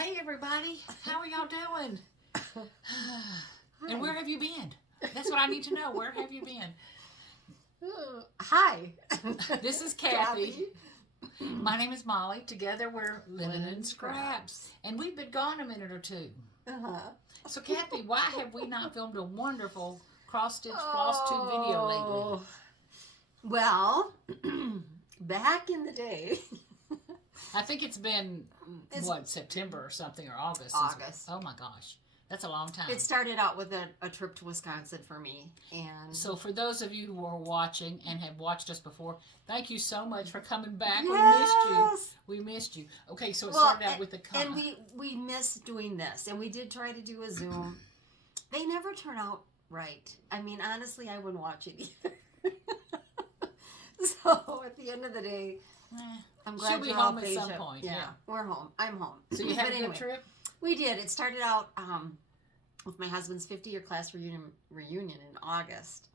Hey everybody, how are y'all doing? And where have you been? That's what I need to know. Where have you been? Hi. This is Kathy. My name is Molly. Together we're Living in Scraps. And we've been gone a minute or two. So Kathy, why have we not filmed a wonderful cross-stitch Flosstube video lately? Well, back in the day. I think it's been, September or something, or August. August. Oh my gosh. That's a long time. It started out with a trip to Wisconsin for me. And so for those of you who are watching and have watched us before, thank you so much for coming back. Yes. We missed you. Okay, so it started out with the and we missed doing this, and we did try to do a Zoom. They never turn out right. I mean, honestly, I wouldn't watch it either. So at the end of the day, I'm glad she'll be you're home all at some patient. point. Yeah, we're home. I'm home. So you had a good trip? We did. It started out with my husband's 50-year class reunion in August.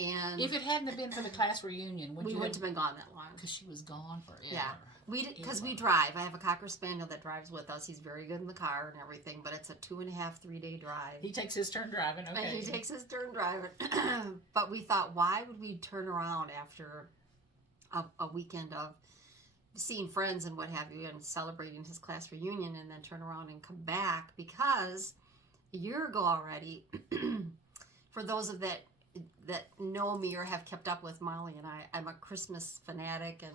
And if it hadn't have been for the class reunion, we wouldn't have been gone that long. Because she was gone forever. Yeah. Because we drive. I have a Cocker Spaniel that drives with us. He's very good in the car and everything, but it's a 2.5-3-day drive. He takes his turn driving, okay. And he takes his turn driving. But we thought, why would we turn around after a weekend of seeing friends and what have you and celebrating his class reunion and then turn around and come back? Because a year ago already, for those of that know me or have kept up with Molly and I'm a Christmas fanatic, and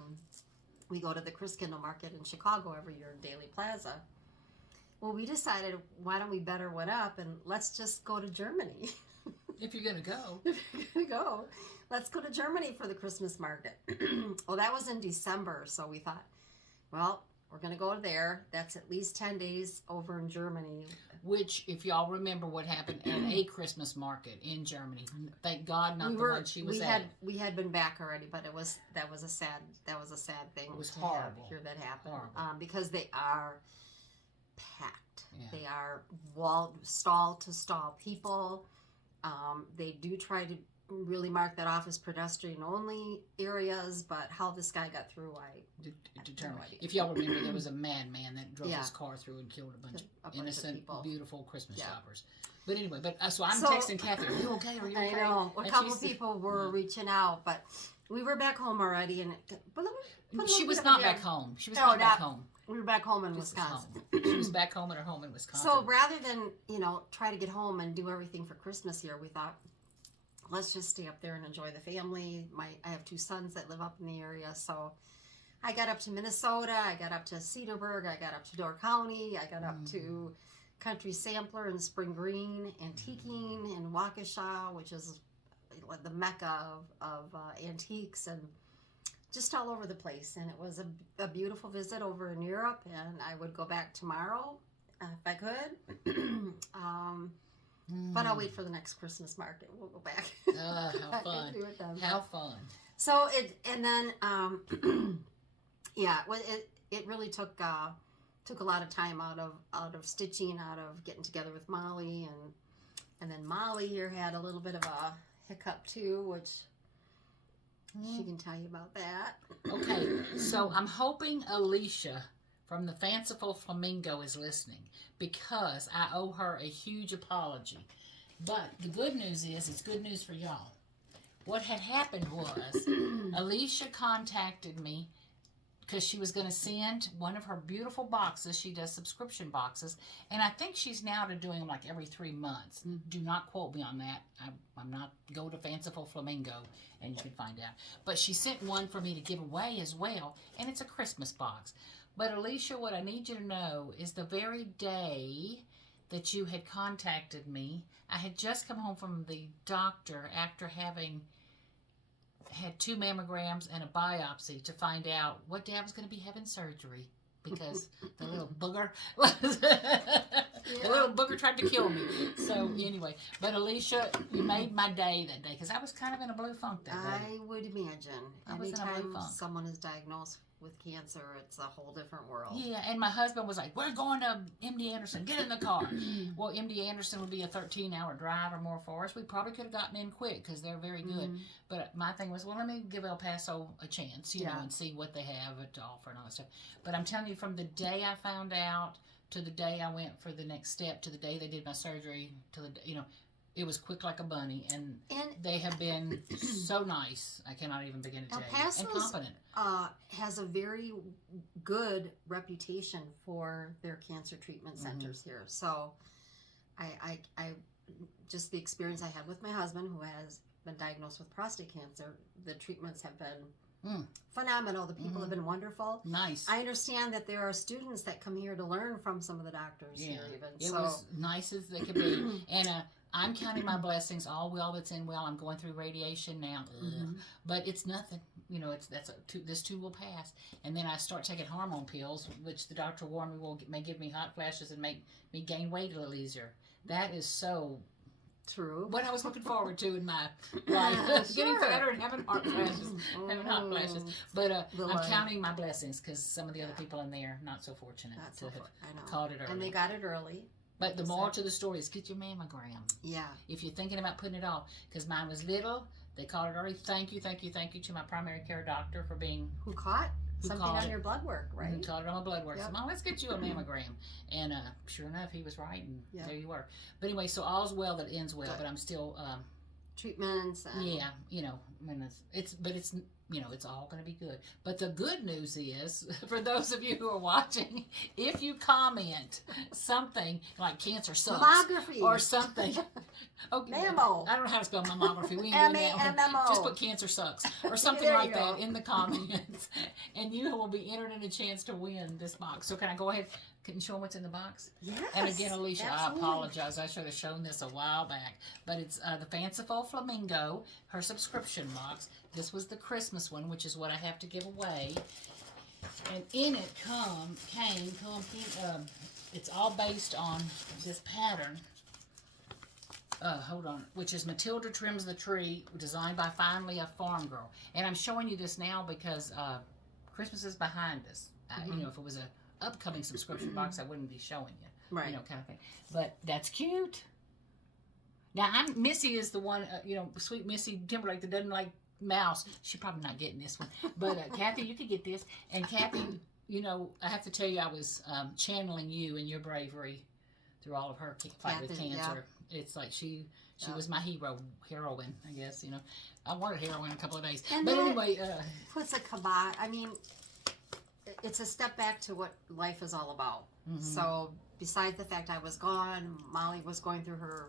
we go to the Christkindl Market in Chicago every year in Daily Plaza. Well, we decided, why don't we better one up and let's just go to Germany. If you're going to go. If you're going to go. Let's go to Germany for the Christmas market. Well, that was in December, so we thought, well, we're going to go there. That's at least 10 days over in Germany. Which, if y'all remember what happened at a Christmas market in Germany, thank God not the one she was at. We had been back already, but that was a sad thing. It was horrible. To hear that happen. Horrible. Because they are packed. Yeah. They are stall to stall people. They do try to really mark that off as pedestrian only areas, but how this guy got through, I determined. No idea. If y'all remember, there was a madman that drove his car through and killed a bunch of innocent, beautiful Christmas shoppers. But anyway, so I'm texting Kathy, are you okay? Are you okay? I know. A couple people were reaching out, but we were back home already. She was not back home. She was not back home. We were back home in Wisconsin. She was back home at her home in Wisconsin. So rather than, try to get home and do everything for Christmas here, we thought, let's just stay up there and enjoy the family. I have 2 sons that live up in the area, so I got up to Minnesota, I got up to Cedarburg, I got up to Door County, I got up to Country Sampler and Spring Green, Antiquing in Waukesha, which is the mecca of antiques, and just all over the place. And it was a beautiful visit over in Europe, and I would go back tomorrow if I could. But I'll wait for the next Christmas market. We'll go back. How fun. Do it then. How fun. So it really took a lot of time out of stitching, out of getting together with Molly, and then Molly here had a little bit of a hiccup too, which she can tell you about that. Okay, so I'm hoping Alicia from the Fanciful Flamingo is listening, because I owe her a huge apology. But the good news is, it's good news for y'all. What had happened was, Alicia contacted me because she was going to send one of her beautiful boxes. She does subscription boxes, and I think she's now doing them like every 3 months. Do not quote me on that. I'm not, go to Fanciful Flamingo and you can find out. But she sent one for me to give away as well, and it's a Christmas box. But Alicia, what I need you to know is the very day that you had contacted me, I had just come home from the doctor after having had 2 mammograms and a biopsy to find out what day I was going to be having surgery, because the little booger the little booger tried to kill me. So anyway, but Alicia, you made my day that day, because I was kind of in a blue funk that day. I would imagine. Anytime someone is diagnosed with cancer, it's a whole different world. Yeah, and my husband was like, we're going to MD Anderson, get in the car. Well, MD Anderson would be a 13-hour drive or more for us. We probably could have gotten in quick because they're very good. But my thing was, well, let me give El Paso a chance, you know, and see what they have to offer and all that stuff. But I'm telling you, from the day I found out to the day I went for the next step, to the day they did my surgery, to the, it was quick like a bunny, and they have been so nice. I cannot even begin to tell you. And competent. Has a very good reputation for their cancer treatment centers here. So, I just the experience I had with my husband, who has been diagnosed with prostate cancer, the treatments have been phenomenal. The people have been wonderful. Nice. I understand that there are students that come here to learn from some of the doctors here. Even it was nice as they could be, and I'm counting my blessings. All that's in well. I'm going through radiation now, but it's nothing. This too will pass. And then I start taking hormone pills, which the doctor warned me may give me hot flashes and make me gain weight a little easier. That is so true. What I was looking forward to in my life, getting fatter and having hot flashes, having hot flashes. But I'm counting my blessings because some of the other people in there not so fortunate to have caught it early. And they got it early. But the moral to the story is get your mammogram. Yeah. If you're thinking about putting it off, because mine was little, they caught it early. Thank you to my primary care doctor for being... Who caught something on your blood work, right? Who caught it on my blood work. So, Mom, let's get you a mammogram. And sure enough, he was right, and there you were. But anyway, so all's well that ends well, but I'm still... treatments. And... it's all going to be good. But the good news is, for those of you who are watching, if you comment something like cancer sucks mammography or something, mammo. I don't know how to spell mammography. We ain't doing that one. Just put cancer sucks or something like that in the comments, and you will be entered in a chance to win this box. So can I go ahead? Can you show them what's in the box? Yes. And again, Alicia, absolutely. I apologize. I should have shown this a while back. But it's the Fanciful Flamingo, her subscription box. This was the Christmas one, which is what I have to give away. And in it it's all based on this pattern. Hold on. Which is Matilda Trims the Tree, designed by Finally a Farm Girl. And I'm showing you this now because Christmas is behind us. If it was a upcoming subscription box, I wouldn't be showing you, right? Kind of thing. But that's cute. Now Missy is the one, sweet Missy Timberlake that doesn't like mouse. She's probably not getting this one, but Kathy, you could get this. And Kathy, I have to tell you, I was channeling you and your bravery through all of her fight with cancer. Yeah. It's like she was my heroine, I guess. I wanted heroin a couple of days, but anyway, puts a kibosh. I mean, it's a step back to what life is all about. So besides the fact I was gone, Molly was going through her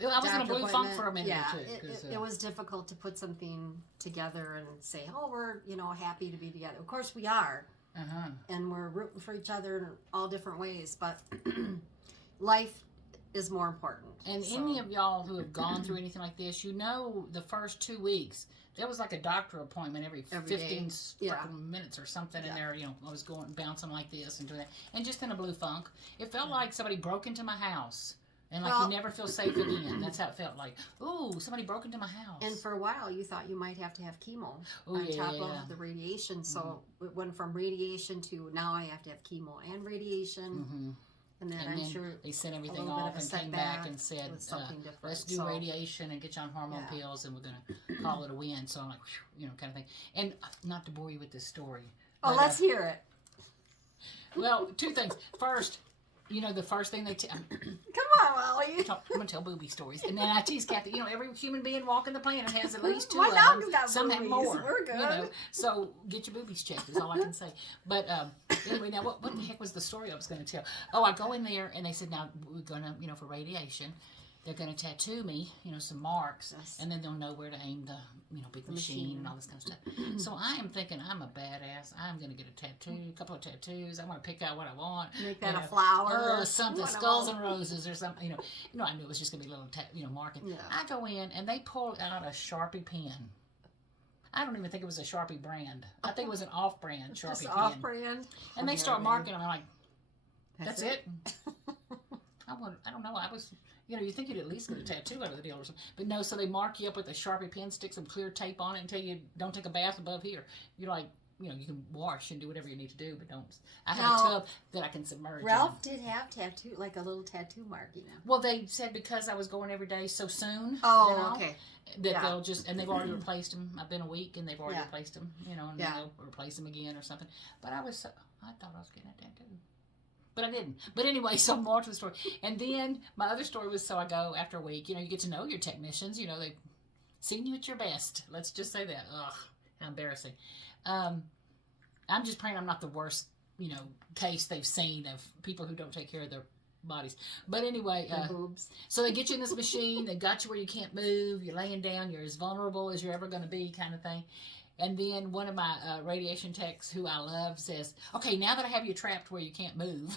I was in a blue funk for a minute or two. It was difficult to put something together and say, oh, we're happy to be together. Of course we are, and we're rooting for each other in all different ways, but life is more important. And any of y'all who have gone through anything like this, the first 2 weeks there was like a doctor appointment every 15 minutes or something in there. I was bouncing like this and doing that, and just in a blue funk. It felt like somebody broke into my house. And you never feel safe again. That's how it felt like. Ooh, somebody broke into my house. And for a while, you thought you might have to have chemo on top of the radiation. So it went from radiation to now I have to have chemo and radiation. And then I'm sure they sent everything off and came back and said, let's do radiation and get you on hormone pills, and we're going to call it a win. So I'm like, kind of thing. And not to bore you with this story. Oh, let's hear it. Well, two things. First, the first thing they tell... Come on, Molly. I'm going to tell booby stories. And then I tease Kathy, every human being walking the planet has at least two My of dog's them. got Some boobies. have more. We're good. So get your boobies checked is all I can say. But anyway, now what the heck was the story I was going to tell? Oh, I go in there and they said, now we're going to, for radiation, they're going to tattoo me, some marks, and then they'll know where to aim the, big machine and all this kind of stuff. So I am thinking I'm a badass. I'm going to get a couple of tattoos. I'm going to pick out what I want. Make that a flower. Or something, skulls and roses or something. I knew it was just going to be a little, marking. Yeah. I go in and they pull out a Sharpie pen. I don't even think it was a Sharpie brand. I think it was an off-brand Sharpie pen. Off-brand? And they start marking them. I'm like, that's it? I don't know. I was... you think you'd at least get a tattoo out of the deal or something. But no, so they mark you up with a Sharpie pen, stick some clear tape on it and tell you don't take a bath above here. You're like, you can wash and do whatever you need to do, but don't. I have a tub that I can submerge Ralph did have like a little tattoo marking. Well, they said because I was going every day so soon. Oh, okay. That they'll just, and they've already replaced them. I've been a week and they've already replaced them, and then they'll replace them again or something. But I thought I was getting a tattoo. But I didn't. But anyway, so more to the story. And then my other story was, so I go after a week. You know, you get to know your technicians. You know, they've seen you at your best. Let's just say that. Ugh, how embarrassing. I'm just praying I'm not the worst, you know, case they've seen of people who don't take care of their bodies. But anyway, boobs. so they get you in this machine. They got you where you can't move. You're laying down. You're as vulnerable as you're ever going to be, kind of thing. And then one of my radiation techs, who I love, says, okay, now that I have you trapped where you can't move.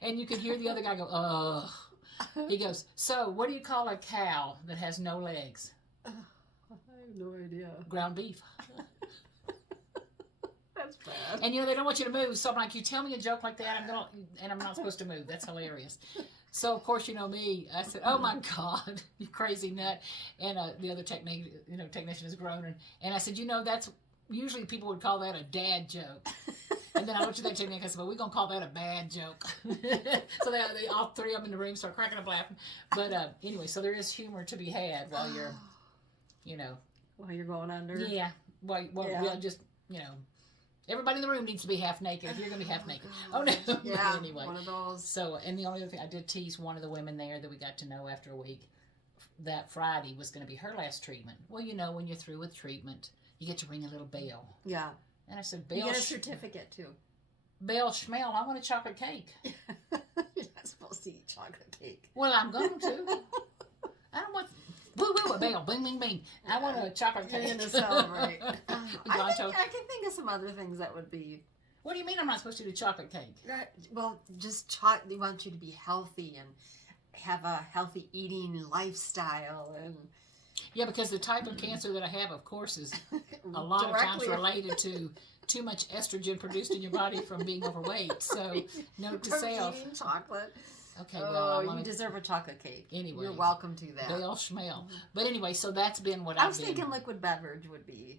And you could hear the other guy go, ugh. He goes, so what do you call a cow that has no legs? I have no idea. Ground beef. That's bad. And, you know, they don't want you to move. So I'm like, you tell me a joke like that, and I'm not supposed to move. That's hilarious. So, of course, you know me. I said, oh, my God, you crazy nut. And the other technician is groaning. And I said, you know, that's usually people would call that a dad joke. And then I looked at that technician and I said, well, we're going to call that a bad joke. So they all three of them in the room start cracking up laughing. But anyway, so there is humor to be had while you're, you know. While you're going under. Yeah. Well, yeah. Just, you know. Everybody in the room needs to be half naked. If you're going to be half naked. Oh, no. Yeah, anyway. One of those. So, and the only other thing, I did tease one of the women there that we got to know after a week that Friday was going to be her last treatment. Well, you know, when you're through with treatment, you get to ring a little bell. Yeah. And I said, Bell. You get a certificate, too. Bell Schmel, I want a chocolate cake. You're not supposed to eat chocolate cake. Well, I'm going to. I don't want... Woo woo, a bell, bing bing bing. I want a chocolate cake. You're going to celebrate. I can think of some other things that would be. What do you mean I'm not supposed to do chocolate cake? Well, just they want you to be healthy and have a healthy eating lifestyle and. Yeah, because the type of cancer that I have, of course, is a lot of times related to too much estrogen produced in your body from being overweight. So, note to self. Eating chocolate. Okay, well, you deserve a chocolate cake. Anyway, you're welcome to that. Bell Schmel. But anyway, so that's been what I was thinking. Liquid beverage would be.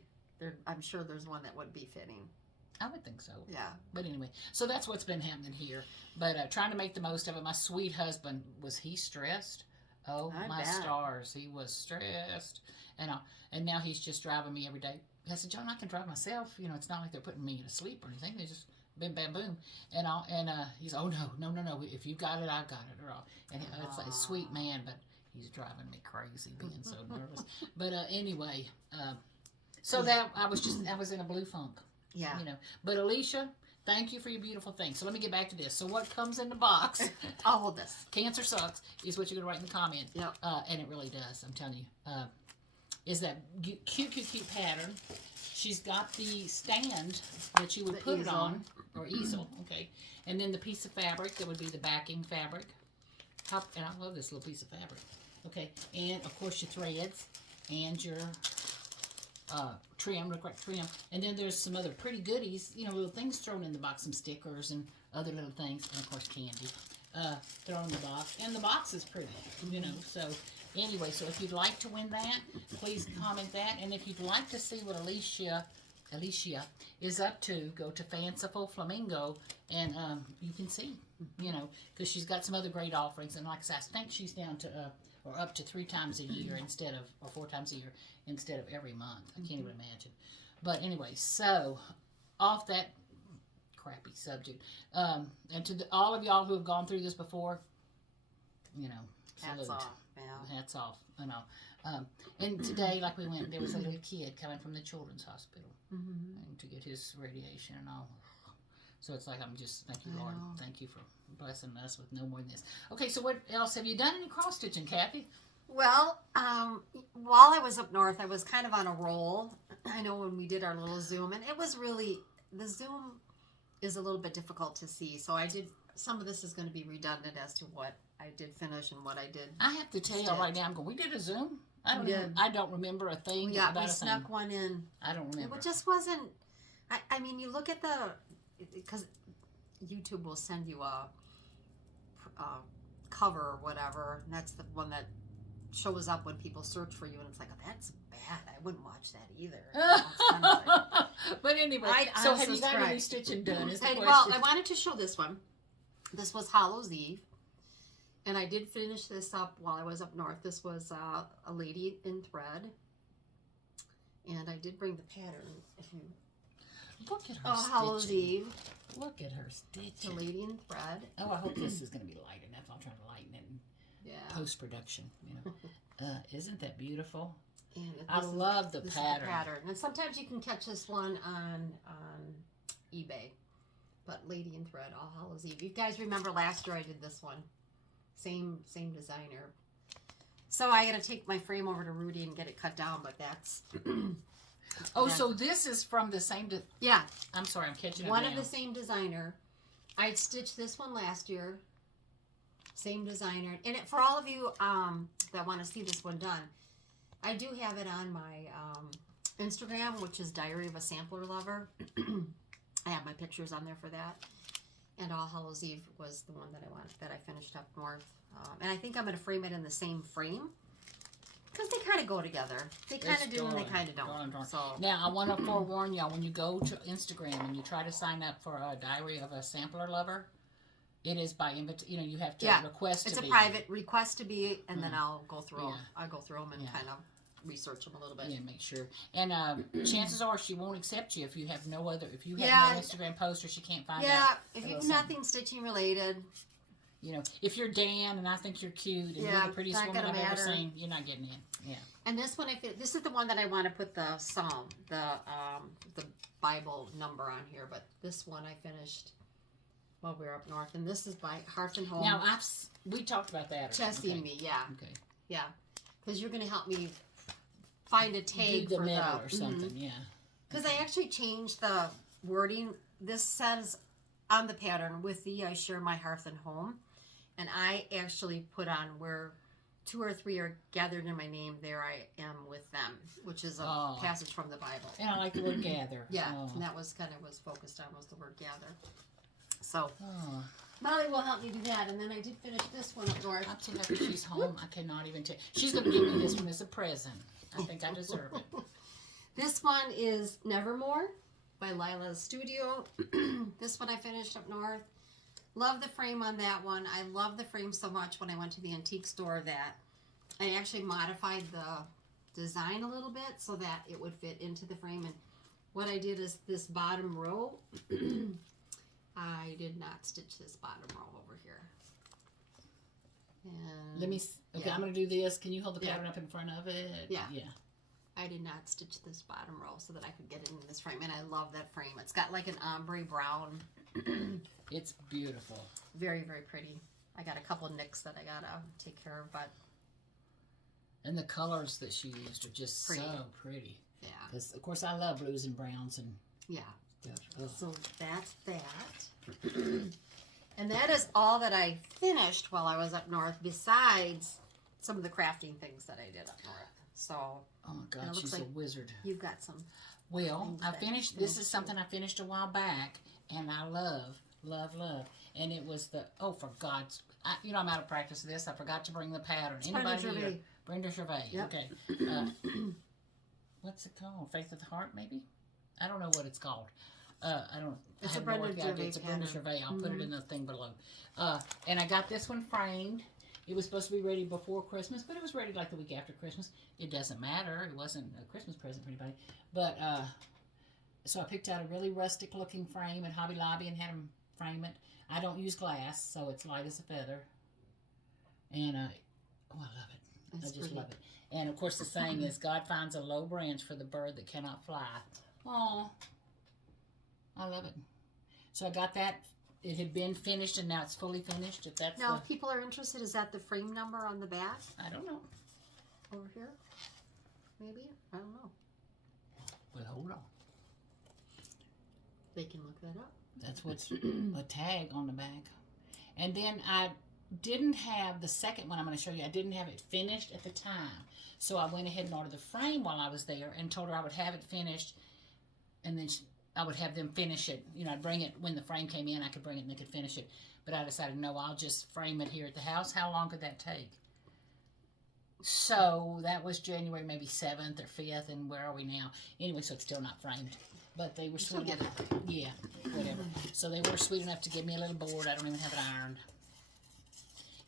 I'm sure there's one that would be fitting. I would think so. Yeah. But anyway, so that's what's been happening here. But trying to make the most of it. My sweet husband, was he stressed? Oh, my stars. He was stressed. And now he's just driving me every day. I said, John, I can drive myself. You know, it's not like they're putting me to sleep or anything. They just bim, bam, boom. And he's, oh, no. If you got it, I've got it. And it's like a sweet man, but he's driving me crazy being so nervous. But anyway, so that I was in a blue funk. Yeah. You know, but Alicia, thank you for your beautiful thing. So let me get back to this. So what comes in the box? All of this. Cancer sucks is what you're going to write in the comment. Yep. And it really does. I'm telling you. Is that cute pattern. She's got the stand that you would put it on, or easel, okay. And then the piece of fabric that would be the backing fabric. And I love this little piece of fabric. Okay, and of course your threads and your trim, trim. And then there's some other pretty goodies, you know, little things thrown in the box, some stickers and other little things, and of course candy thrown in the box. And the box is pretty, you know, so... Anyway, so if you'd like to win that, please comment that. And if you'd like to see what Alicia is up to, go to Fanciful Flamingo, and you can see, you know, because she's got some other great offerings. And like I said, I think she's down to, or up to 3 times a year instead of, or 4 times a year instead of every month. I can't even imagine. But anyway, so off that crappy subject, and to all of y'all who have gone through this before, you know, salute. Hats off. Yeah. Hats off, you know. And today, like we went, there was a little kid coming from the children's hospital to get his radiation and all. So it's like, I'm just, thank you, Lord. Thank you for blessing us with no more than this. Okay, so what else? Have you done any cross-stitching, Kathy? Well, while I was up north, I was kind of on a roll. I know when we did our little Zoom, and it was really, the Zoom is a little bit difficult to see. So I did, some of this is going to be redundant as to what I did finish and what I did. I have to tell you right now, we did a Zoom? I don't remember a thing about a thing. We snuck one in. I don't remember. It just wasn't, I mean, you look at because YouTube will send you a cover or whatever, and that's the one that shows up when people search for you, and it's like, oh, that's bad. I wouldn't watch that either. You know, it's kind of like, but anyway, so have you got any stitching done is the question. Well, I wanted to show this one. This was Hallows Eve. And I did finish this up while I was up north. This was a lady in thread. And I did bring the pattern. Look at her Oh, Hallows stitching. Eve. Look at her To stitching. Lady in Thread. Oh, I hope this is going to be light enough. I'll try to lighten it in Yeah. post-production. You know. Isn't that beautiful? And I love the this pattern. Is the pattern. And sometimes you can catch this one on eBay. But Lady in Thread, All Hallows Eve. You guys remember last year I did this one. Same designer. So I got to take my frame over to Rudy and get it cut down, but that's... Oh, so this is from the same... Yeah. I'm sorry, I'm catching up One now. of the same designer. I stitched this one last year. Same designer. And for all of you that want to see this one done, I do have it on my Instagram, which is Diary of a Sampler Lover. I have my pictures on there for that. And All Hallows Eve was the one that I finished up north. And I think I'm going to frame it in the same frame. Because they kind of go together. They kind of do and they kind of don't. So now, I want to forewarn y'all, when you go to Instagram and you try to sign up for a Diary of a Sampler Lover, it is by invitation. You have to request to be. It's a private request to be, and then I'll go through them. I'll go through them and kind of research them a little bit. Yeah, make sure. And chances are she won't accept you if you have no Instagram post, or she can't find out. Yeah, if you have nothing stitching related. If you're Dan and I think you're cute and you're the prettiest woman I've ever seen, you're not getting in. Yeah. And this one, this is the one that I want to put the psalm, the Bible number on here. But this one I finished while we were up north, and this is by Hearth and Home. Now we talked about that. Jessie and me, yeah. Okay. Yeah, because you're going to help me find a tag do the for middle or something. Yeah. Because I actually changed the wording. This says on the pattern, "With thee I share my hearth and home," and I actually put on where 2 or 3 are gathered in my name, there I am with them, which is a passage from the Bible. And I like the word gather. Yeah, and that was kind of was focused on was the word gather. So Molly will help me do that, and then I did finish this one up north. I'm so happy she's home. I cannot even tell. She's going to give me this one as a present. I think I deserve it. This one is Nevermore by Lila's Studio. This one I finished up north. Love the frame on that one. I love the frame so much when I went to the antique store that I actually modified the design a little bit so that it would fit into the frame. And what I did is this bottom row, I did not stitch this bottom row over here. And Let me, okay, I'm going to do this. Can you hold the pattern up in front of it? Yeah. Yeah. I did not stitch this bottom row so that I could get it in this frame. And I love that frame. It's got like an ombre brown. It's beautiful. Very, very pretty. I got a couple of nicks that I got to take care of, but... And the colors that she used are just so pretty. Yeah. Because, of course, I love blues and browns and... Yeah. Stuff. So that's that. And that is all that I finished while I was up north, besides some of the crafting things that I did up north. So... Oh, my God, she's a wizard. You've got some... Well, I finished... This is something I finished a while back, and I love, love, love. And it was the... Oh, for God's... I'm out of practice of this. I forgot to bring the pattern. Anybody here? Brenda Gervais. Yep. Okay. What's it called? Faith of the Heart, maybe? I don't know what it's called. It's a Brenda Gervais. It's a Brenda Gervais. I'll put it in the thing below. And I got this one framed. It was supposed to be ready before Christmas, but it was ready like the week after Christmas. It doesn't matter. It wasn't a Christmas present for anybody. But, so I picked out a really rustic looking frame at Hobby Lobby and had them frame it. I don't use glass, so it's light as a feather. And, I love it. I just love it. And, of course, the saying is, God finds a low branch for the bird that cannot fly. Oh, I love it. So I got that. It had been finished, and now it's fully finished. If that's now, if people are interested, is that the frame number on the back? I don't know. Over here? Maybe? I don't know. Well, hold on. They can look that up. That's what's a tag on the back. And then I didn't have the second one I'm going to show you. I didn't have it finished at the time. So I went ahead and ordered the frame while I was there and told her I would have it finished, and then I would have them finish it. I'd bring it when the frame came in. I could bring it and they could finish it. But I decided, no, I'll just frame it here at the house. How long could that take? So that was January maybe 7th or 5th, and where are we now? Anyway, so it's still not framed. But they were sweet enough. Yeah, whatever. So they were sweet enough to give me a little board. I don't even have it ironed.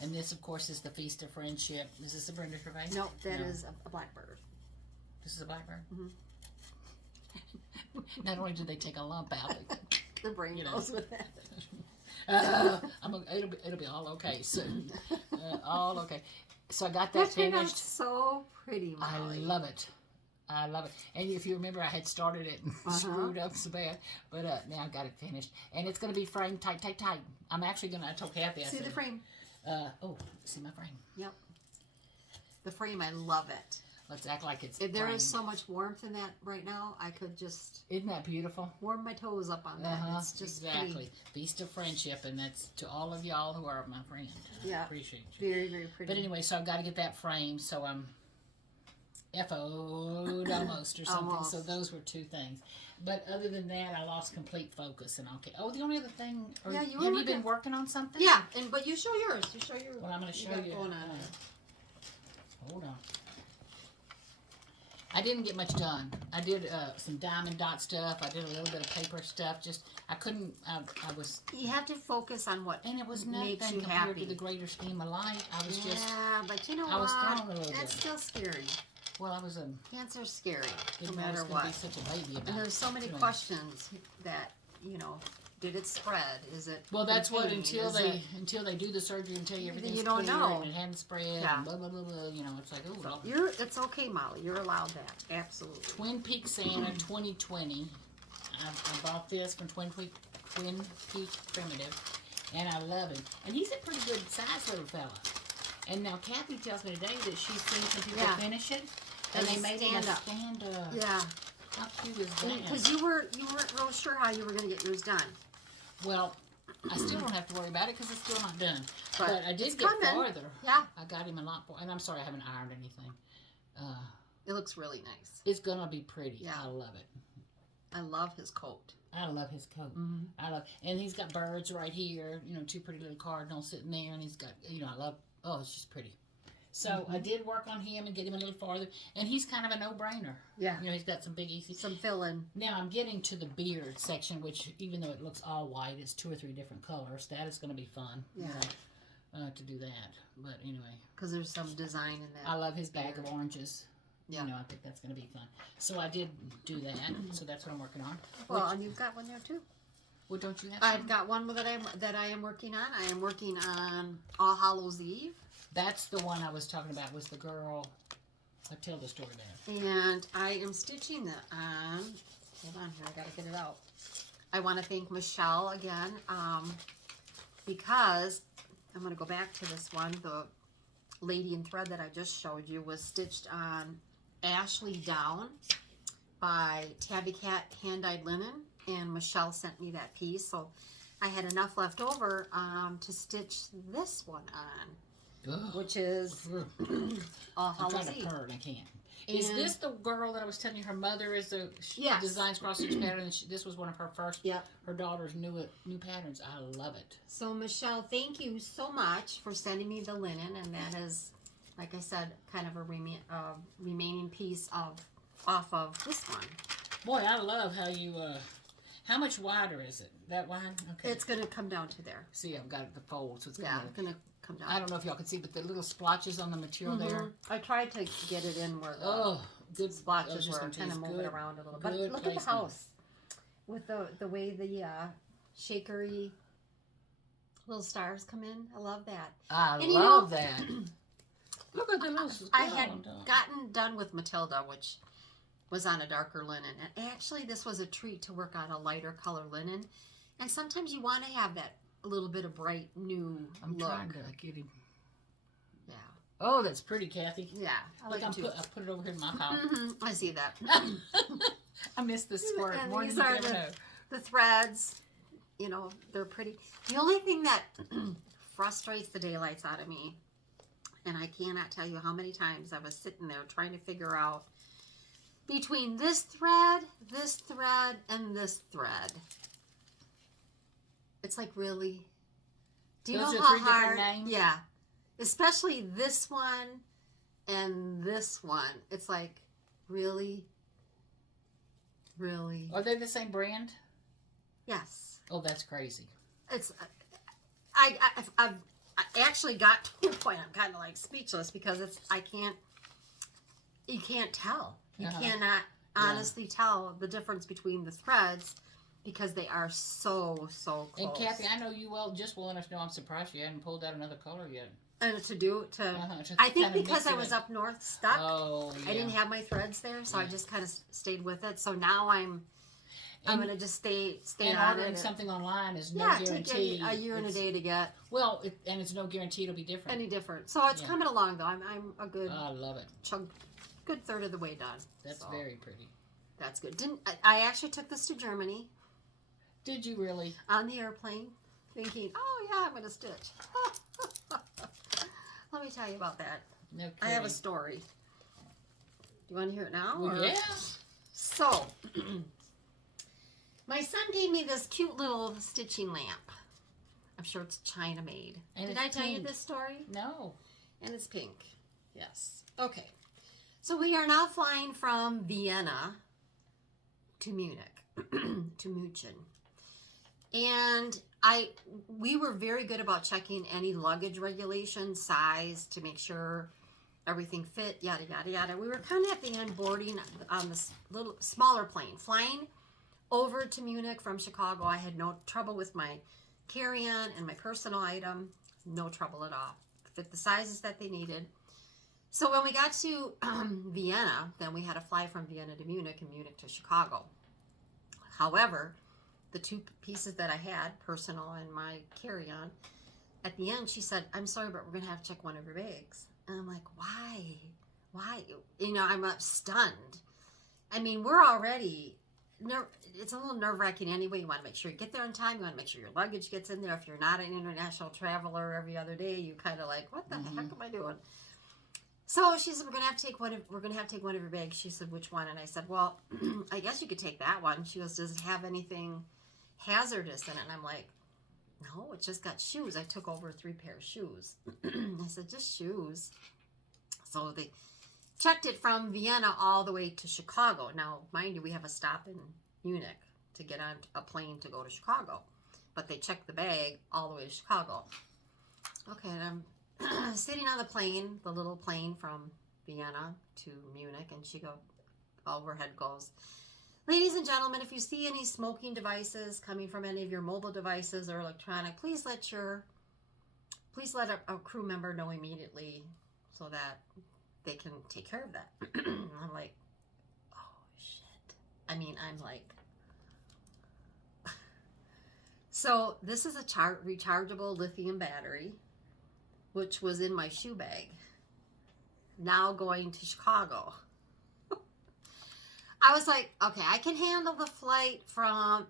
And this, of course, is the Feast of Friendship. Is this a Brenda Gervais? No, that is a blackbird. This is a blackbird? Mm-hmm. Not only do they take a lump out, The brain You know. goes with that. it'll be all okay soon. All okay. So I got that That turned out finished. so pretty, I Molly. love it. I love it. And if you remember, I had started it and screwed up so bad, but now I got it finished, and it's going to be framed tight. I'm actually going to. I told Kathy. I See said, the frame? See my frame. Yep. The frame, I love it. Let's act like it's. There framed. is so much warmth in that right now. I could just Isn't that beautiful? warm my toes up on that. It's just exactly. pretty. Feast of friendship, and that's to all of y'all who are my friend. Yeah. I appreciate you. Very, very pretty. But anyway, so I've got to get that framed, so I'm FO'd almost or something. Almost. So those were two things. But other than that, I lost complete focus. And okay. Oh, the only other thing. Yeah, you were have you been working- working on something? Yeah, but you show yours. You show your. Well, I'm going to show got you. going on. Hold on. I didn't get much done. I did some diamond dot stuff. I did a little bit of paper stuff. Just I couldn't. I was. You have to focus on what And it was makes nothing you compared happy. to the greater scheme of life. I was just. Yeah, but you know I was what? thrown a little That's bit. still scary. Well, I was a. Cancer's scary, no Didn't know I matter was gonna what. be such a baby about And it. there's so many Anyway. questions that did it spread? Is it? Well, that's what continuing? until they do the surgery and tell you everything's You don't clear know. and it hadn't spread Yeah. and blah blah blah blah. You know, it's like oh. It's okay, Molly. You're allowed that. Absolutely. Twin Peaks Santa 2020. I bought this from Twin Peak Primitive, and I love him. And he's a pretty good size little fella. And now Kathy tells me today that she's seen some people Yeah. finish it, and And they made him a stand up. stand up. Yeah, How cute is that? because you weren't real sure how you were going to get yours done. Well, I still don't have to worry about it because it's still not done. But But I did it's get coming. farther. Yeah, I got him a lot more, and I'm sorry I haven't ironed anything. it looks really nice. It's gonna be pretty. Yeah. I love it. I love his coat. I love his coat. Mm-hmm. I love, and he's got birds right here. You know, two pretty little cardinals sitting there, and he's got. You know, I love. Oh, it's just pretty. So I did work on him and get him a little farther, and he's kind of a no-brainer. Yeah, You know, he's got some big easy. some fill-in. Now I'm getting to the beard section, which even though it looks all white, it's 2 or 3 different colors. That is going to be fun. Yeah. To do that. But anyway, Because there's some design in that. I love his bag of oranges. Yeah. You know, I think that's going to be fun. So I did do that. So that's what I'm working on. Well, and you've got one there too. Well, don't you have? I've some? got one that I am working on. I am working on All Hallows Eve, That's the one I was talking about. Was the girl? I'll tell the story there. and I am stitching that on. Hold on here, I gotta get it out. I want to thank Michelle again, because I'm gonna go back to this one. The lady in thread that I just showed you was stitched on Ashley Down by Tabby Cat Hand Dyed Linen, and Michelle sent me that piece, so I had enough left over to stitch this one on, Ugh. which is All I'm trying Hallows to Eve. purr and I can't. Is And- this the girl that I was telling you her mother is the Yes. designs cross stitch pattern? And this was one of her first. Yep. Her daughter's new patterns. I love it. So Michelle, thank you so much for sending me the linen, and that is, like I said, kind of a remaining piece off of this one. Boy, I love how you. How much wider is it? That wide? Okay. It's gonna come down to there. See, I've got the fold, so it's Yeah, kind it's gonna come down. I don't know if y'all can see, but the little splotches on the material there. I tried to get it in where the Oh, good. I was splotches just were, gonna tell kind of you, move it good- around a little. But good look at the placement. house with the way the shakery little stars come in. I love that. I And you love know- that. Look at the little. I spot had on top. gotten done with Matilda, which was on a darker linen, and actually this was a treat to work on a lighter color linen. And sometimes you want to have that a little bit of bright new I'm look. trying to get him. Yeah, Oh, that's pretty, Kathy. yeah, I Look, like it too. I put it over here in my pile. I see that. I missed the squirt And more than these you are could ever know. the threads, they're pretty. The only thing that frustrates the daylights out of me, and I cannot tell you how many times I was sitting there trying to figure out between this thread, and this thread. It's like, really? Do you Those know are how 3 different hard? names? Yeah. Especially this one and this one. It's like, really? Really? Are they the same brand? Yes. Oh, that's crazy. It's I've actually got to a point I'm kind of like speechless because you can't tell. You Uh-huh. cannot honestly tell the difference between the threads because they are so close. And Kathy, I know you just well enough to know I'm surprised you hadn't pulled out another color yet. And to To I think kinda because I mix it was in. up north stuck, Oh, yeah. I didn't have my threads there, so I Yeah. just kind of stayed with it. So now I'm And- gonna just stay And on ordering it. something online is no Yeah, guarantee. take a year and a It's- day to get Well, and it's no guarantee it'll be different. any different. So it's Yeah. coming along though. I'm a good I love it. good third of the way done. That's So very pretty. that's good. I actually took this to Germany Did you really? on the airplane, thinking, oh yeah, I'm gonna stitch. Let me tell you about that. No kidding. I have a story. Do you want to hear it now? Well, or- yeah. So, my son gave me this cute little stitching lamp. I'm sure it's China made. And Did it's I tell you pink. this story? No. And it's pink. Yes. Okay. So we are now flying from Vienna to Munich, to München. And we were very good about checking any luggage regulations, size, to make sure everything fit, yada, yada, yada. We were kind of at the end boarding on this little smaller plane, flying over to Munich from Chicago. I had no trouble with my carry-on and my personal item. No trouble at all. Fit the sizes that they needed. So when we got to Vienna, then we had to fly from Vienna to Munich and Munich to Chicago. However, the two pieces that I had, personal and my carry-on, at the end she said, I'm sorry, but we're going to have to check one of your bags. And I'm like, why? Why? You know, I'm stunned. I mean, we're already, it's a little nerve-wracking anyway. You want to make sure you get there on time. You want to make sure your luggage gets in there. If you're not an international traveler every other day, you kind of like, what the heck am I doing? So she said, we're gonna have to take one of your bags. She said, which one? And I said, well, I guess you could take that one. She goes, does it have anything hazardous in it? And I'm like, no, it just got shoes. I took over 3 pair of shoes. I said, just shoes. So they checked it from Vienna all the way to Chicago. Now, mind you, we have a stop in Munich to get on a plane to go to Chicago. But they checked the bag all the way to Chicago. Okay, and I'm sitting on the plane, the little plane from Vienna to Munich, and overhead goes, ladies and gentlemen, if you see any smoking devices coming from any of your mobile devices or electronic, please let a crew member know immediately so that they can take care of that. I'm like, oh shit. I mean, I'm like, so this is a rechargeable lithium battery, which was in my shoe bag. Now going to Chicago. I was like, okay, I can handle the flight from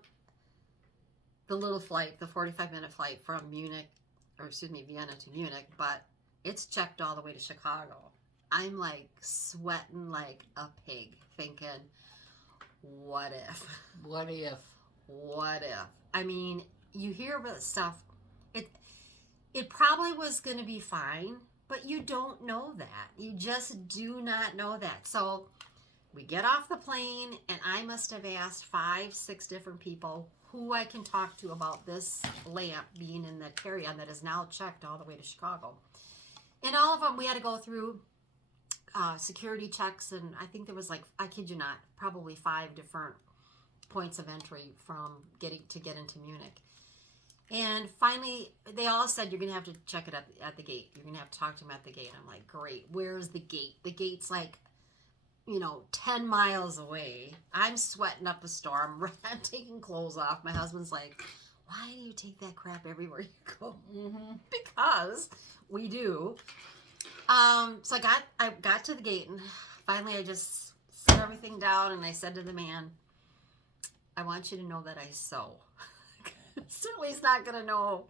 the little flight, the 45-minute flight from Vienna to Munich, but it's checked all the way to Chicago. I'm like sweating like a pig thinking, what if? What if? What if? I mean, you hear about stuff, it probably was going to be fine, but you don't know that. You just do not know that. So we get off the plane, and I must have asked 5, 6 different people who I can talk to about this lamp being in the carry-on that is now checked all the way to Chicago. And all of them, we had to go through security checks, and I think there was like, I kid you not, probably 5 different points of entry from get into Munich. And finally, they all said, you're going to have to check it at the gate. You're going to have to talk to them at the gate. I'm like, great. Where's the gate? The gate's like, 10 miles away. I'm sweating up a storm. I'm taking clothes off. My husband's like, why do you take that crap everywhere you go? Mm-hmm. Because we do. So I got to the gate, and finally I just set everything down, and I said to the man, I want you to know that I sew. Certainly he's not going to know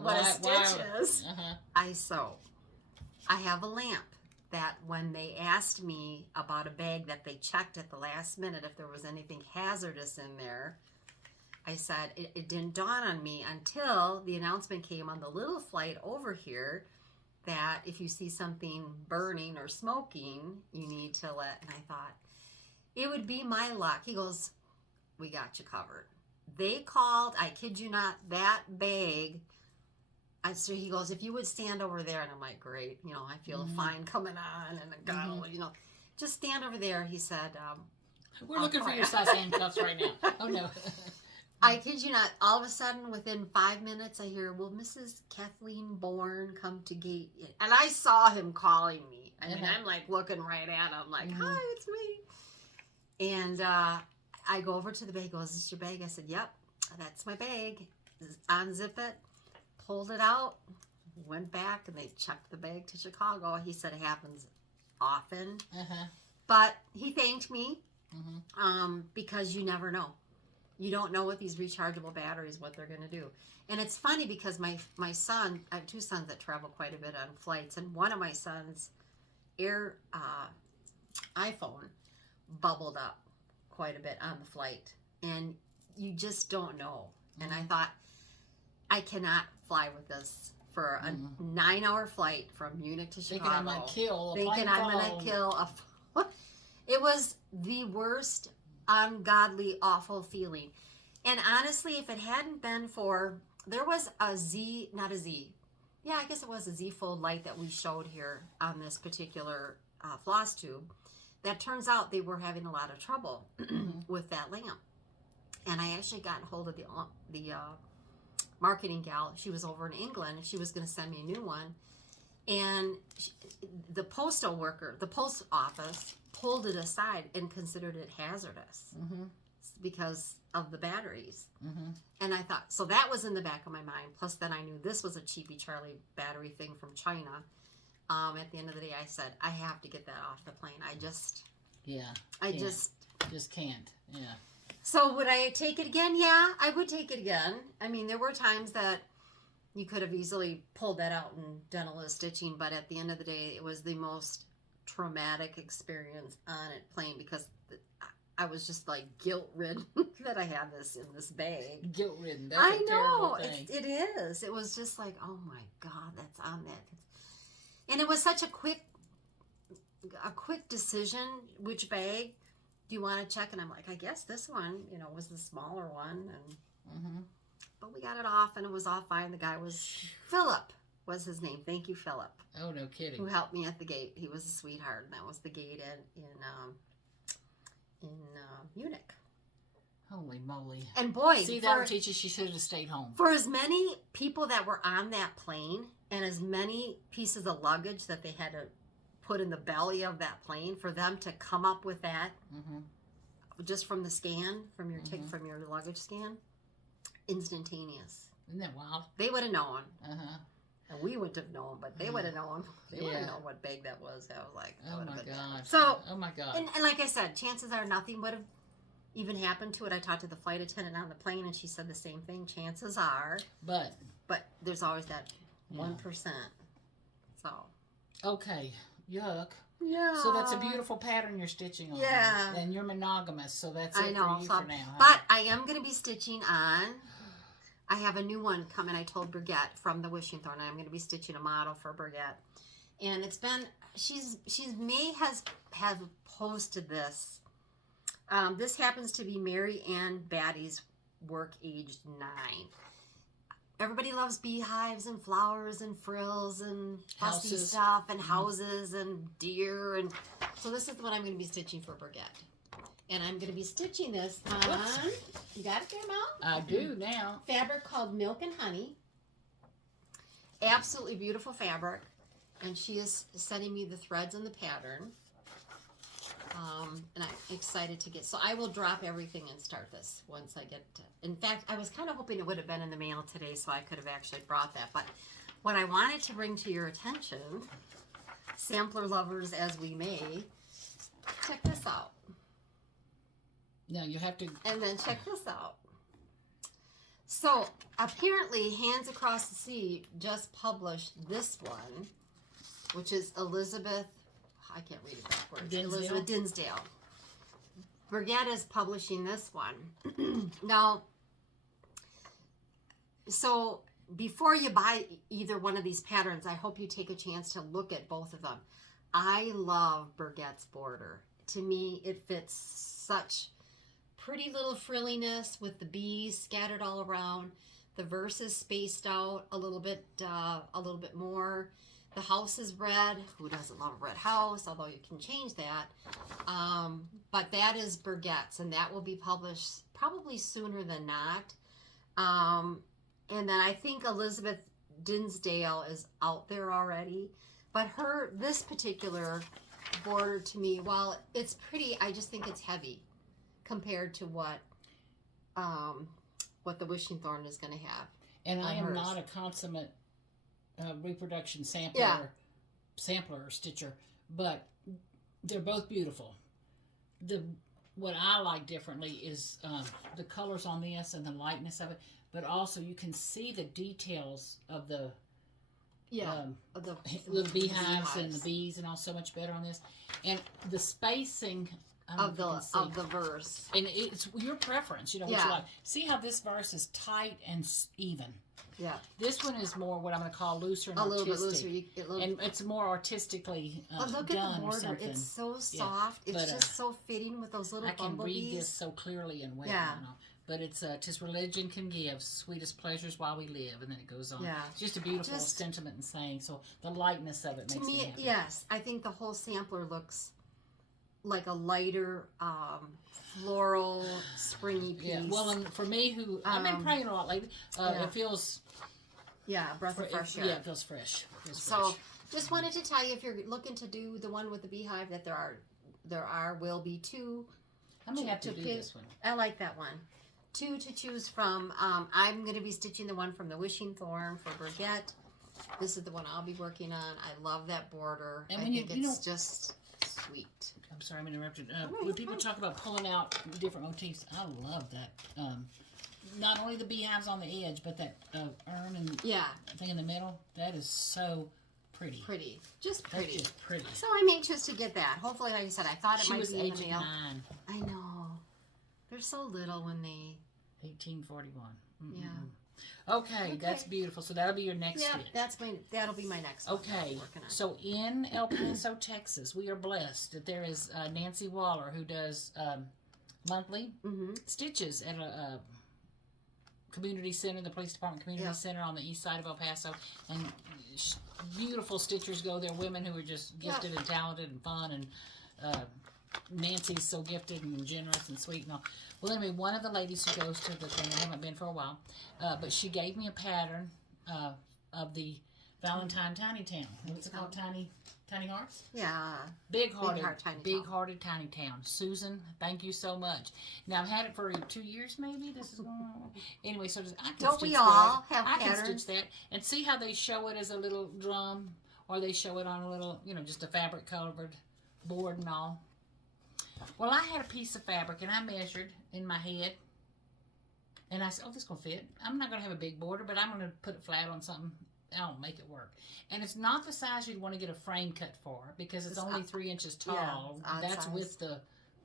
what a stitch is. Uh-huh. I sew. I have a lamp that when they asked me about a bag that they checked at the last minute if there was anything hazardous in there, I said it didn't dawn on me until the announcement came on the little flight over here that if you see something burning or smoking, you need to let, and I thought, it would be my luck. He goes, we got you covered. They called, I kid you not, that bag. So he goes, if you would stand over there, and I'm like, great, I feel fine coming on, and just stand over there. He said, We're looking for your size handcuffs right now. Oh, no. I kid you not, all of a sudden, within 5 minutes, I hear, will Mrs. Kathleen Bourne come to gate? And I saw him calling me. I mean, I'm like looking right at him, like, hi, it's me. And I go over to the bag. He goes, is this your bag? I said, yep, that's my bag. Unzip it, pulled it out, went back, and they checked the bag to Chicago. He said it happens often. But he thanked me because you never know. You don't know with these rechargeable batteries what they're going to do. And it's funny because my son, I have 2 sons that travel quite a bit on flights, and one of my sons' iPhone bubbled up quite a bit on the flight. And you just don't know. And I thought, I cannot fly with this for a 9-hour flight from Munich to Chicago. Thinking I'm going to kill a Thinking I'm going to kill a... It was the worst ungodly, awful feeling. And honestly, if it hadn't been for, there was a Z, not a Z, yeah, I guess it was a Z Fold light that we showed here on this particular Flosstube, that turns out they were having a lot of trouble with that lamp. And I actually got hold of the marketing gal. She was over in England, and she was going to send me a new one. And the postal worker, the post office, pulled it aside and considered it hazardous because of the batteries. And I thought, so that was in the back of my mind. Plus then I knew this was a cheapy Charlie battery thing from China. At the end of the day, I said, I have to get that off the plane. I just can't. Yeah. So would I take it again? Yeah, I would take it again. I mean, there were times that you could have easily pulled that out and done a little stitching, but at the end of the day, it was the most traumatic experience on it plane because I was just like guilt-ridden that I had this in this bag. Guilt-ridden. That's I a know. terrible thing. It is. It was just like, oh my God, that's on that. And it was such a quick decision, which bag do you want to check? And I'm like, I guess this one, was the smaller one. And but we got it off, and it was all fine. The guy was Philip, was his name. Thank you, Philip. Oh, no kidding. Who helped me at the gate. He was a sweetheart, and that was the gate in Munich. Holy moly! And boy, see, that would teach you she should have stayed home. For as many people that were on that plane, and as many pieces of luggage that they had to put in the belly of that plane, for them to come up with that, just from the scan, from your from your luggage scan, instantaneous. Isn't that wild? They would have known. And we wouldn't have known, but they would have known. They would have known what bag that was. I was like, oh my God. So, oh my God. And like I said, chances are nothing would have even happened to it. I talked to the flight attendant on the plane, and she said the same thing. Chances are. But there's always that 1%. So. Okay. Yuck. Yeah. So that's a beautiful pattern you're stitching on. Yeah. And you're monogamous, so that's it for you for now. Huh? But I am going to be stitching on. I have a new one coming. I told Brigitte from the Wishing Thorn. I'm going to be stitching a model for Brigitte. And it's been, have posted this. This happens to be Mary Ann Batty's work, aged 9. Everybody loves beehives and flowers and frills and fussy stuff and houses and deer. And so this is what I'm going to be stitching for Brigitte. And I'm going to be stitching this on, you got it there, Mel? I do now. Fabric called Milk and Honey. Absolutely beautiful fabric. And she is sending me the threads and the pattern. And I'm excited to get, so I will drop everything and start this once I get to, in fact, I was kind of hoping it would have been in the mail today so I could have actually brought that. But what I wanted to bring to your attention, sampler lovers as we may, check this out. No, you have to. And then check this out. So apparently Hands Across the Sea just published this one, which is Elizabeth, I can't read it backwards. Elizabeth Dinsdale. Brigitte is publishing this one. Now, so before you buy either one of these patterns, I hope you take a chance to look at both of them. I love Brigitte's border. To me, it fits such pretty little frilliness with the bees scattered all around. The verse is spaced out a little bit more. The house is red. Who doesn't love a red house? Although you can change that. But that is Burgette's, and that will be published probably sooner than not. And then I think Elizabeth Dinsdale is out there already. But this particular border to me, while it's pretty, I just think it's heavy compared to what the Wishing Thorn is going to have. And I am hers. not a consummate reproduction sampler or stitcher, but they're both beautiful. What I like differently is the colors on this and the lightness of it, but also you can see the details of the the little beehives and the bees and all so much better on this, and the spacing of the verse. And it's your preference, what you like. See how this verse is tight and even. Yeah. This one is more what I'm going to call looser and a artistic. little bit looser. And it's more artistically but look done at the or border. something. It's so soft. Yeah. It's But, just so fitting with those little I can bumblebees. read this so clearly and well. Yeah. But it's "'Tis religion can give sweetest pleasures while we live," and then it goes on. Yeah. It's just a beautiful sentiment and saying. So the lightness of it makes me happy. Yes, I think the whole sampler looks like a lighter, floral, springy piece. Yeah. Well, and for me, who I've been praying a lot lately, it feels. Yeah, breath of fresh air. Yeah, it feels fresh. So, just wanted to tell you, if you're looking to do the one with the beehive, that will be two. I may have to do this one. I like that one. Two to choose from. I'm going to be stitching the one from the Wishing Thorn for Burgette. This is the one I'll be working on. I love that border. And I when think it's just sweet. I'm sorry, I'm interrupted. When people talk about pulling out different motifs, I love that. Not only the beehives on the edge, but that urn and thing in the middle. That is so pretty. Pretty. Just pretty. That's just pretty. So I'm anxious to get that. Hopefully, like I said, I thought it She might was be in the mail. 89. I know. They're so little when they... 1841. Mm-mm. Yeah. Okay, that's beautiful. So that'll be your next stitch. That'll be my next Okay, one I'm working on. so in El Paso, Texas, we are blessed that there is Nancy Waller who does monthly stitches at a community center, the police department community center on the east side of El Paso, and beautiful stitchers go there, women who are just gifted and talented and fun, and Nancy's so gifted and generous and sweet and all. Well, anyway, one of the ladies who goes to the thing, I haven't been for a while, but she gave me a pattern of the Valentine Tiny Town. What's it called? Tiny Hearts? Yeah. Big hearted Tiny Town. Susan, thank you so much. Now, I've had it for 2 years, maybe. This is going on. Anyway, so I can Don't stitch we all that. have I patterns? can stitch that. And see how they show it as a little drum, or they show it on a little, just a fabric covered board and all. Well, I had a piece of fabric, and I measured in my head, and I said, oh, this is going to fit. I'm not going to have a big border, but I'm going to put it flat on something. I'll make it work. And it's not the size you'd want to get a frame cut for, because it's only 3 inches tall. Yeah, that's size. with the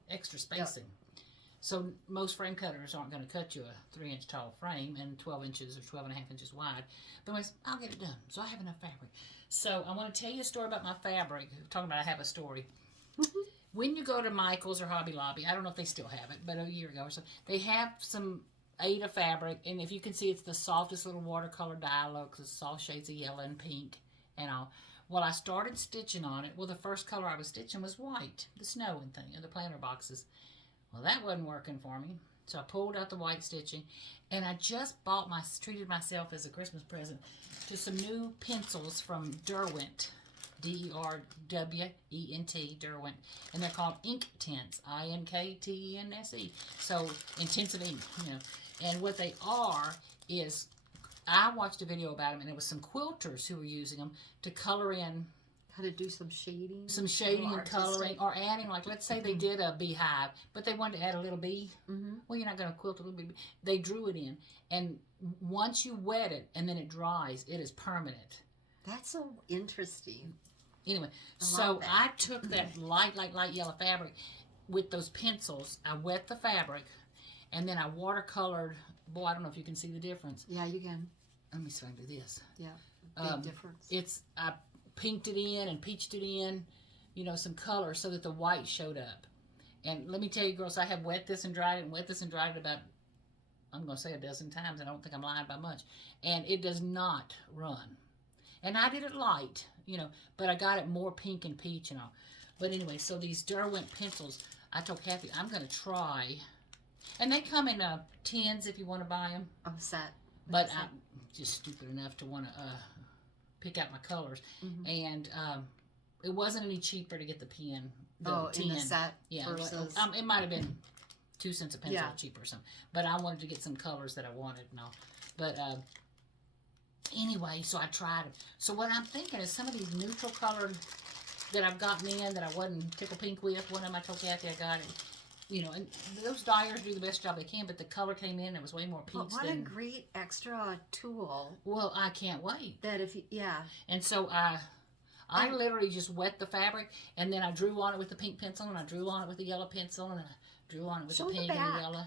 extra spacing. Yep. So most frame cutters aren't going to cut you a 3-inch tall frame and 12 inches or 12 and a half inches wide. But anyways, I'll get it done. So I have enough fabric. So I want to tell you a story about my fabric. Talking about I have a story. When you go to Michael's or Hobby Lobby, I don't know if they still have it, but a year ago or so, they have some Ada fabric, and if you can see, it's the softest little watercolor dye look, the soft shades of yellow and pink and all. Well, I started stitching on it. Well, the first color I was stitching was white, the snow and thing, the planter boxes. Well, that wasn't working for me, so I pulled out the white stitching, and I just treated myself as a Christmas present to some new pencils from Derwent. Derwent, Derwent, and they're called ink tints, INKTENSE. So intensive ink, And what they are is, I watched a video about them, and it was some quilters who were using them to color in. How to do some shading. Some shading and coloring, or adding, like, let's say they did a beehive, but they wanted to add a little bee. Well, you're not going to quilt a little bee. They drew it in, and once you wet it and then it dries, it is permanent. That's so interesting. Anyway, so I took that light yellow fabric with those pencils. I wet the fabric, and then I watercolored. Boy, I don't know if you can see the difference. Yeah, you can. Let me see if I can do this. Yeah, big difference. I pinked it in and peached it in, some color so that the white showed up. And let me tell you, girls, I have wet this and dried it and wet this and dried it about, I'm going to say a dozen times. I don't think I'm lying by much. And it does not run. And I did it light, you know, but I got it more pink and peach and all. But anyway, so these Derwent pencils, I told Kathy, I'm going to try. And they come in tins if you want to buy them. Oh, set. But I'm just stupid enough to want to pick out my colors. And it wasn't any cheaper to get the pen. The tin. In the set versus... it might have been 2 cents a pencil cheaper or something. But I wanted to get some colors that I wanted and all. But anyway, so I tried them. So what I'm thinking is some of these neutral colored that I've gotten in that I wasn't tickle pink with. One of them I told Kathy I got it. You know, and those dyers do the best job they can, but the color came in and it was way more peach. But what a great extra tool. Well, I can't wait. That if you, And so I literally just wet the fabric, and then I drew on it with the pink pencil, and I drew on it with the yellow pencil, and then I drew on it with the pink and the yellow.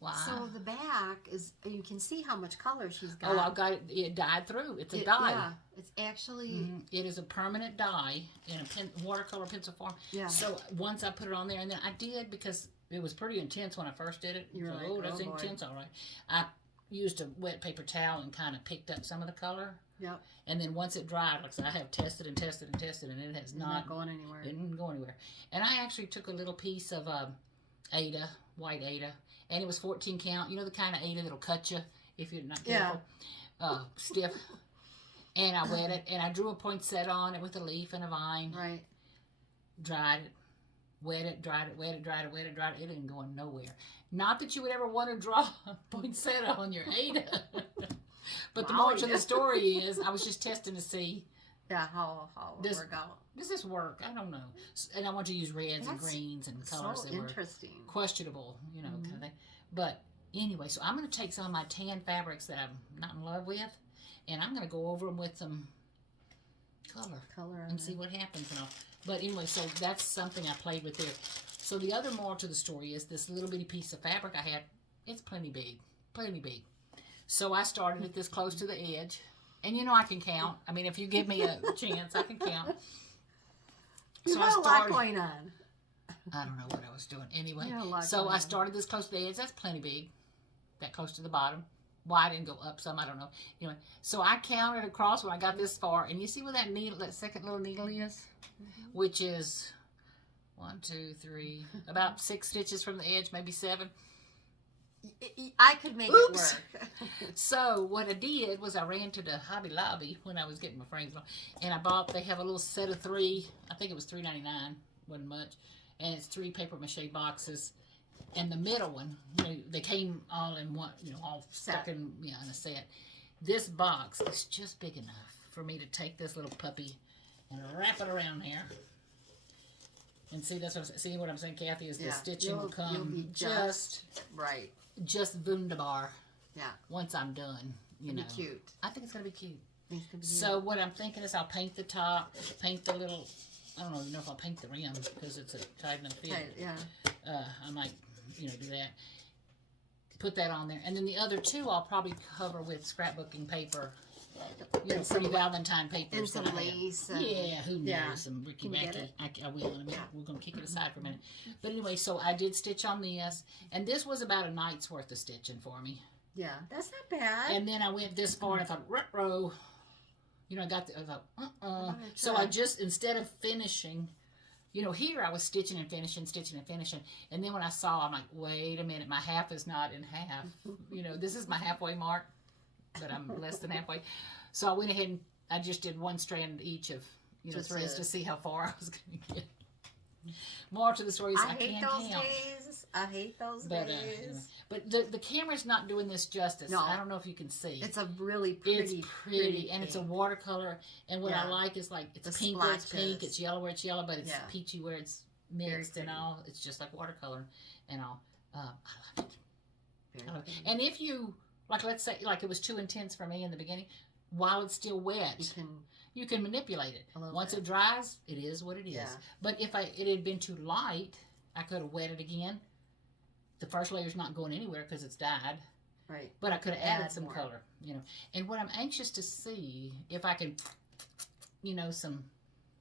Wow. So the back is, you can see how much color she's got. Oh, I've got it. It dyed through. It's a dye. Yeah, it's actually... It is a permanent dye in a watercolor pencil form. Yeah. So once I put it on there, and then I did, because it was pretty intense when I first did it. You're like, oh, that's intense, all right. I used a wet paper towel and kind of picked up some of the color. Yep. And then once it dried, like I said, I have tested and tested and tested, and it has not going anywhere. It didn't go anywhere. And I actually took a little piece of Ada, white Ada, and it was 14 count. You know the kind of Ada that'll cut you if you're not careful? Stiff. And I wet it, and I drew a poinsettia on it with a leaf and a vine. Right. Dried it, wet it, dried it, wet it, dried it, wet it, dried it. It didn't go nowhere. Not that you would ever want to draw a poinsettia on your Ada. But the moral to the story is, I was just testing to see. Yeah, how it would work out. Does this work? I don't know. And I want to use reds and greens and colors that were questionable, you know, kind of thing. But anyway, so I'm going to take some of my tan fabrics that I'm not in love with, and I'm going to go over them with some color and see what happens and all. But anyway, so that's something I played with there. So the other moral to the story is this little bitty piece of fabric I had. It's plenty big. So I started it this close to the edge. And you know I can count. I mean, if you give me a chance, I can count. You had a lot going on. I don't know what I was doing. Anyway, so I started this close to the edge. That's plenty big. That close to the bottom. Why I didn't go up some, I don't know. Anyway, so I counted across when I got this far. And you see where that needle, that second little needle is? Which is 1, 2, 3, about 6 stitches from the edge, maybe 7. I could make it work. So what I did was I ran to the Hobby Lobby when I was getting my frames on, and I bought, they have a little set of 3, I think it was $3.99, wasn't much, and it's 3 paper mache boxes, and the middle one, you know, they came all in one, you know, all stuck in a set. This box is just big enough for me to take this little puppy and wrap it around there. And see, that's what I'm saying. See what I'm saying, Kathy, is the stitching will come you'll be just right. Just wunderbar. Yeah. Once I'm done, you know. It'll be cute. I think it's gonna be cute. It's gonna be so what I'm thinking is I'll paint the top, paint the little. I don't know if I'll paint the rim because it's a tight enough fit. Yeah. I might, do that. Put that on there, and then the other 2 I'll probably cover with scrapbooking paper. You know, pretty Valentine paper. And some lace. Who knows? Some Ricky Racky. I will in a minute. We're going to kick it aside for a minute. But anyway, so I did stitch on this. And this was about a night's worth of stitching for me. Yeah, that's not bad. And then I went this far and I thought, ruh-roh. You know, I thought, So I just, instead of finishing, here I was stitching and finishing. And then when I saw, I'm like, wait a minute, my half is not in half. This is my halfway mark. But I'm less than halfway. So I went ahead and I just did 1 strand each of threads to see how far I was going to get. More to the story is I can't count. I hate those days. But the camera's not doing this justice. No. I don't know if you can see. It's a really pretty. It's pretty and it's a watercolor. And what I like is like it's pink where it's pink, it's yellow where it's yellow, but it's peachy where it's mixed and all. It's just like watercolor and all. I love it. And if you. Like, let's say, like it was too intense for me in the beginning. While it's still wet, you can manipulate it. Once it dries, it is what it is. Yeah. But if it had been too light, I could have wet it again. The first layer's not going anywhere because it's dyed. Right. But I could have added some color, And what I'm anxious to see, if I can, some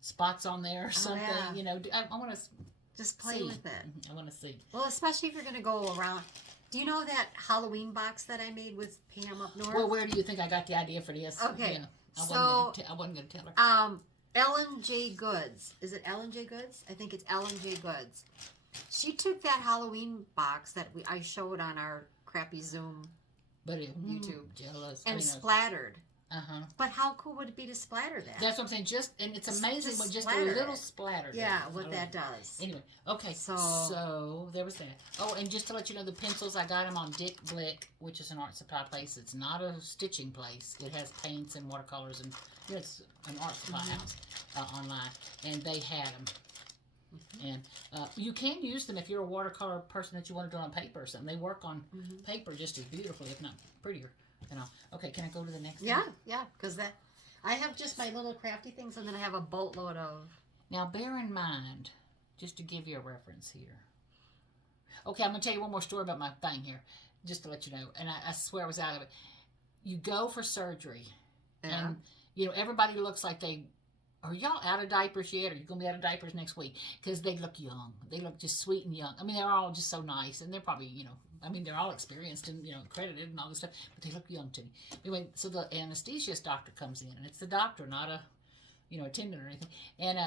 spots on there or something, I want to just play with it. I want to see. Well, especially if you're going to go around. Do you know that Halloween box that I made with Pam up north? Well, where do you think I got the idea for this? Okay. Yeah, I wasn't gonna tell her. Ellen J. Goods. Is it Ellen J. Goods? I think it's Ellen J. Goods. She took that Halloween box that I showed on our crappy Zoom But it, YouTube jealous. and splattered. Uh-huh. But how cool would it be to splatter that? That's what I'm saying. And it's amazing what just a splatter little it. splatter Yeah, does. what that does. Anyway, okay, so there was that. Oh, and just to let you know, the pencils, I got them on Dick Blick, which is an art supply place. It's not a stitching place. It has paints and watercolors, and it's an art supply house online, and they had them. And you can use them if you're a watercolor person that you want to do on paper or something. They work on paper just as beautifully, if not prettier. Okay, can I go to the next one? Yeah, because I have just my little crafty things, and then I have a boatload of. Now, bear in mind, just to give you a reference here. Okay, I'm going to tell you one more story about my thing here, just to let you know. And I swear I was out of it. You go for surgery, and everybody looks like they. Are y'all out of diapers yet? Are you going to be out of diapers next week? Because they look young. They look just sweet and young. I mean, they're all just so nice, and they're probably, they're all experienced and, accredited and all this stuff, but they look young to me. Anyway, so the anesthesiast doctor comes in, and it's the doctor, not a, attendant or anything. And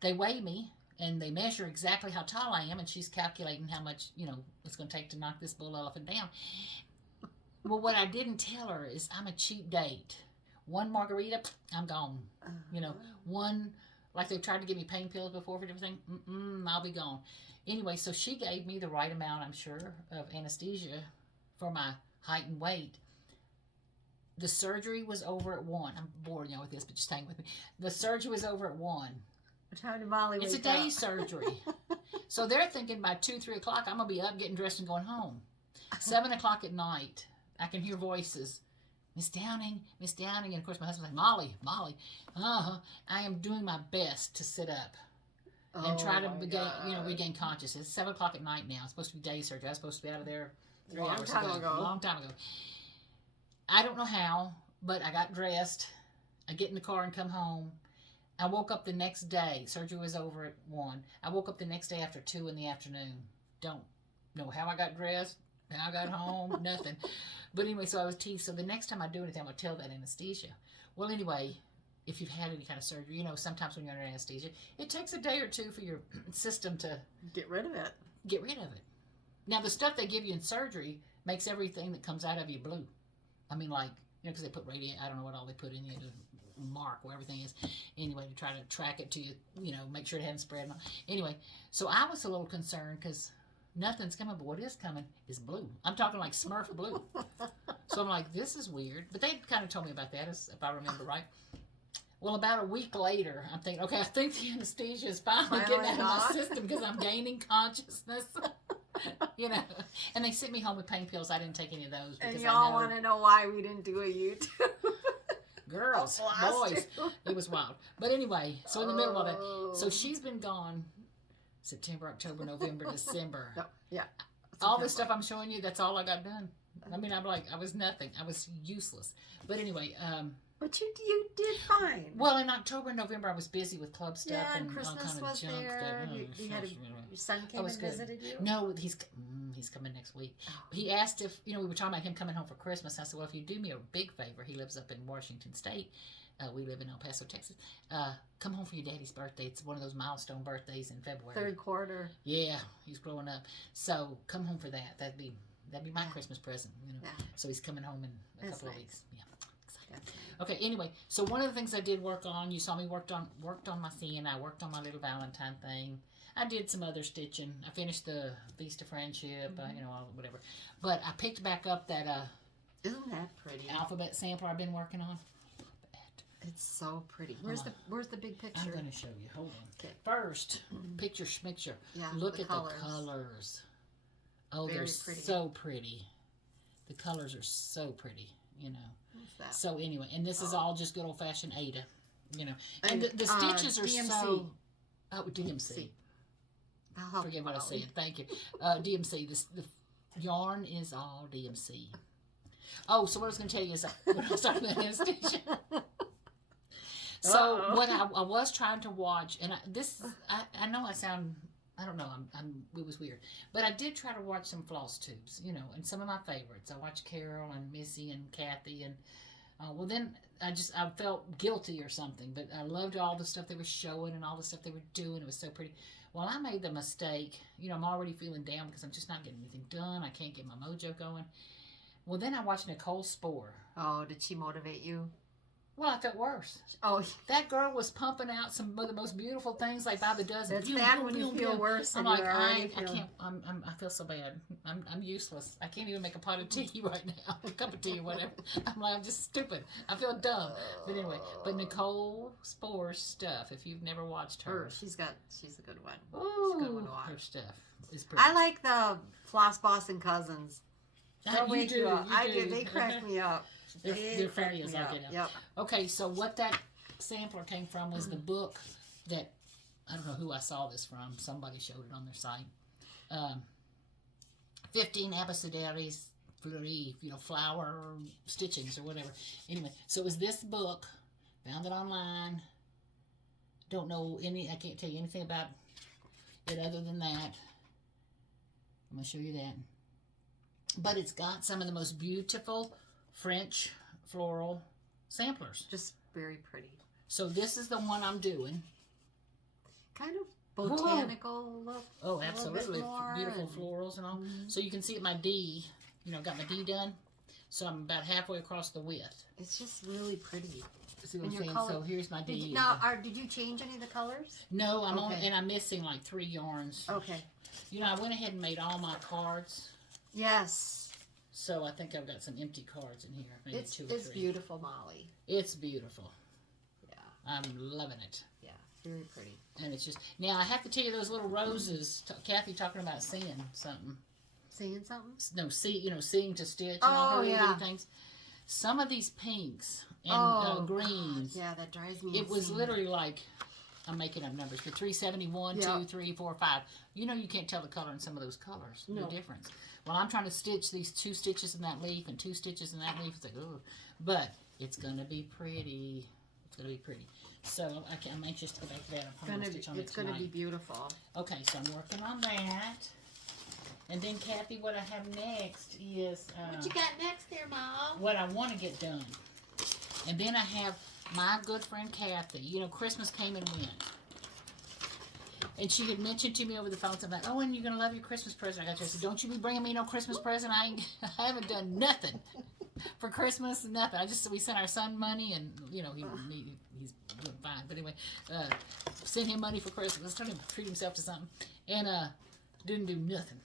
they weigh me, and they measure exactly how tall I am, and she's calculating how much, it's going to take to knock this bull elephant down. Well, what I didn't tell her is I'm a cheap date. One margarita, I'm gone. One, like they tried to give me pain pills before for everything, I'll be gone. Anyway, so she gave me the right amount, I'm sure, of anesthesia for my height and weight. The surgery was over at 1. I'm boring y'all with this, but just hang with me. The surgery was over at 1. What time did Molly wake up? It's a day surgery. So they're thinking by 2, 3 o'clock, I'm going to be up, getting dressed, and going home. 7 o'clock at night, I can hear voices. Miss Downing. And of course my husband's like, Molly. I am doing my best to sit up and try to regain consciousness. It's 7 o'clock at night now. It's supposed to be day surgery. I was supposed to be out of there 3 hours ago. A long time ago. I don't know how, but I got dressed. I get in the car and come home. I woke up the next day. Surgery was over at 1. I woke up the next day after 2 in the afternoon. Don't know how I got dressed, how I got home, nothing. But anyway, so I was teased. So the next time I do anything, I'm going to tell that anesthesia. Well, anyway, if you've had any kind of surgery, sometimes when you're under anesthesia, it takes a day or two for your system to get rid of it. Now, the stuff they give you in surgery makes everything that comes out of you blue. I mean, like, because they put I don't know what all they put in you to mark where everything is. Anyway, to try to track it to you, make sure it hadn't spread. Anyway, so I was a little concerned because nothing's coming, but what is coming is blue. I'm talking like Smurf blue. So I'm like, this is weird. But they kind of told me about that, if I remember right. Well, about a week later, I'm thinking, okay, I think the anesthesia is finally getting out of my system because I'm gaining consciousness. And they sent me home with pain pills. I didn't take any of those. And y'all want to know why we didn't do a YouTube? Girls, boys, it was wild. But anyway, so in the middle of it, so she's been gone September, October, November, December. Yeah. All this stuff I'm showing you, that's all I got done. I mean, I'm like, I was nothing. I was useless. But anyway. But you did fine. Well, in October and November, I was busy with club stuff and all Christmas kind of was junk. there. Your son came and visited you? No, he's coming next week. Oh. He asked if, we were talking about him coming home for Christmas. I said, well, if you do me a big favor, he lives up in Washington State. We live in El Paso, Texas. Come home for your daddy's birthday. It's one of those milestone birthdays in February. Third quarter. Yeah, he's growing up. So come home for that. That'd be my Christmas present. Yeah. So he's coming home in a couple of weeks. Yeah. Excited. Okay. Anyway, so one of the things I did work on, you saw me worked on my scene. I worked on my little Valentine thing. I did some other stitching. I finished the Feast of Friendship. Whatever. But I picked back up that isn't that pretty alphabet sampler I've been working on. It's so pretty. Where's the big picture? I'm going to show you. Hold on. Okay. First, picture schmicture. Yeah, look the at colors. the colors. Oh, Very they're pretty. so pretty. The colors are so pretty, What's that? So anyway, and this is all just good old-fashioned Ada, And the stitches are DMC. so... Oh, DMC. Oh, Forget what I said. Thank you. DMC. The yarn is all DMC. Oh, so what I was going to tell you is when I started with anesthesia... So what I was trying to watch, and I know I sound, I don't know, it was weird, but I did try to watch some Flosstubes, and some of my favorites. I watched Carol and Missy and Kathy and Well, then I felt guilty or something, but I loved all the stuff they were showing and all the stuff they were doing. It was so pretty. Well, I made the mistake. I'm already feeling down because I'm just not getting anything done. I can't get my mojo going. Well, then I watched Nicole Spore. Oh, did she motivate you? Well, I felt worse. Oh, that girl was pumping out some of the most beautiful things, like by the dozen. That's bad when you feel worse. I'm like, I can't. I feel so bad. I'm useless. I can't even make a pot of tea right now, a cup of tea or whatever. I'm just stupid. I feel dumb. But anyway, Nicole Spore's stuff. If you've never watched her, she's a good one. Ooh, she's a good one to watch. Her stuff is pretty. I like the Floss Boss and Cousins. You do. I do. They crack me up. They're funny as I get up. Yep. Okay, so what that sampler came from was the book that, I don't know who I saw this from. Somebody showed it on their site. 15 abecedaries fleuries, flower stitchings or whatever. Anyway, so it was this book. Found it online. Don't know I can't tell you anything about it other than that. I'm going to show you that. But it's got some of the most beautiful French floral samplers. Just very pretty. So this is the one I'm doing. Kind of botanical look. Oh, absolutely. Beautiful florals and all. Mm-hmm. So you can see my D, got my D done. So I'm about halfway across the width. It's just really pretty. See what I'm saying? So here's my D. Did you change any of the colors? No, I'm missing like 3 yarns. Okay. I went ahead and made all my cards. Yes. So I think I've got some empty cards in here. Maybe 2 or 3. It's beautiful, Molly. It's beautiful. Yeah. I'm loving it. Yeah, very pretty. And it's just, now I have to tell you those little roses, Kathy talking about seeing something. Seeing something? No, seeing to stitch and all her little things. Some of these pinks and greens. God, yeah, that drives me It was literally like, I'm making up numbers, but 371, 2, 3, 4, 5. You can't tell the color in some of those colors. No difference. Well, I'm trying to stitch these 2 stitches in that leaf and 2 stitches in that leaf. It's like, oh, but it's going to be pretty. It's going to be pretty. So I'm anxious to go back to that. It's going to be beautiful. Okay, so I'm working on that. And then, Kathy, what I have next is... what you got next there, Mom? What I want to get done. And then I have my good friend Kathy. Christmas came and went. And she had mentioned to me over the phone something like, oh, and you're going to love your Christmas present. I got you. I said, don't you be bringing me no Christmas present. I haven't done nothing for Christmas, nothing. We sent our son money, and, he's doing fine. But anyway, sent him money for Christmas. Let's tell him to treat himself to something. And didn't do nothing.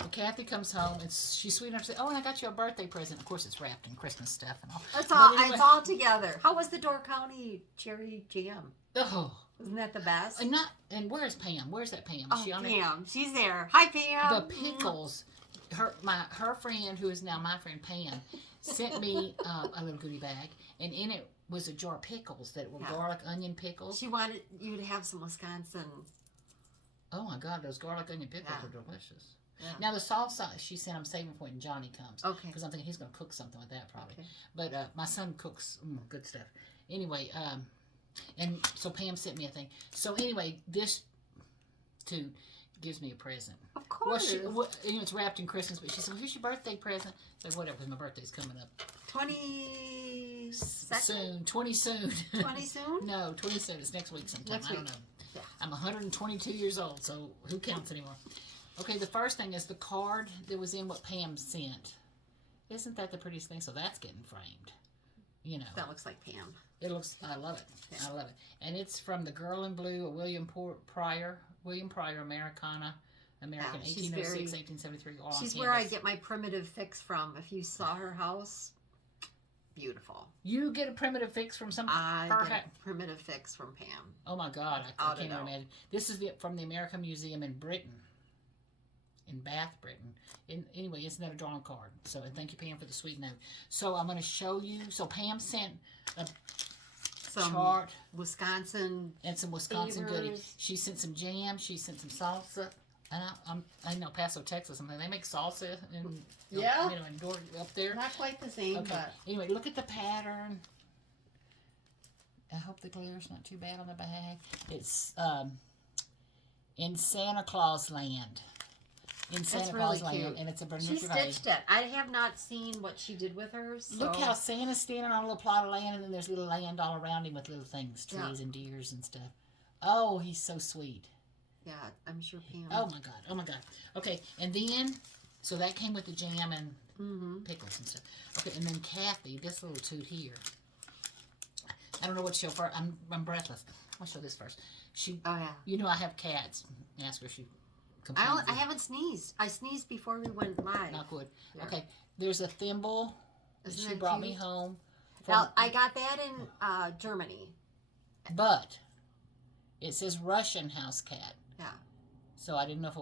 Well, Kathy comes home, and she's sweet enough to say, oh, and I got you a birthday present. Of course, it's wrapped in Christmas stuff and all. It's all together. How was the Door County cherry jam? Oh. Isn't that the best? And where's Pam? Where's that Pam? Is she on Pam. She's there. Hi, Pam. The pickles. Her friend, who is now my friend Pam, sent me a little goodie bag, and in it was a jar of pickles that were garlic onion pickles. She wanted you to have some Wisconsin. Oh my God, those garlic onion pickles are delicious. Yeah. Now the salsa, she said, I'm saving for when Johnny comes. Okay. Because I'm thinking he's going to cook something with that probably. Okay. But my son cooks good stuff. Anyway, and so Pam sent me a thing. So anyway, this too gives me a present. Of course. Well, it's wrapped in Christmas, but she said, well, here's your birthday present. It's like, whatever, my birthday's coming up. 20 soon. 20 soon. 20 soon? No, 20 soon. It's next week sometime. I don't know. Yeah. I'm 122 years old, so who counts anymore? Okay, the first thing is the card that was in what Pam sent. Isn't that the prettiest thing? So that's getting framed. That looks like Pam. I love it. Yeah. I love it. And it's from The Girl in Blue, a William Pryor, Americana, American, 1806, 1873. She's where I get my primitive fix from. If you saw her house, beautiful. You get a primitive fix from some... I get a primitive fix from Pam. Oh my God, I can't imagine. This is from the American Museum in Britain. In Bath, Britain. Anyway, isn't that a drawing card? So, and thank you, Pam, for the sweet note. So, I'm going to show you. So, Pam sent some chart. Wisconsin. And some Wisconsin goodies. She sent some jam. She sent some salsa. And I'm in El Paso, Texas. They make salsa and up there. Not quite the same, okay. But anyway, look at the pattern. I hope the glitter's not too bad on the bag. It's in Santa Claus land. in Santa That's Claus really Land, cute. and it's a Bernard She Gervais. stitched it. I have not seen what she did with hers. So. Look how Santa's standing on a little plot of land, and then there's little land all around him with little things, trees and deers and stuff. Oh, he's so sweet. Yeah, I'm sure Pam. Oh my god. Oh my god. Okay, and then so that came with the jam and pickles and stuff. Okay, and then Kathy, this little toot here. I don't know what she'll first. I'm breathless. I'll show this first. She. Oh yeah. You know I have cats. Ask her. She. I haven't sneezed. I sneezed before we went live. Not good. Yeah. Okay. There's a thimble that she brought me home. Now I got that in Germany. But it says Russian house cat. Yeah. So I didn't know if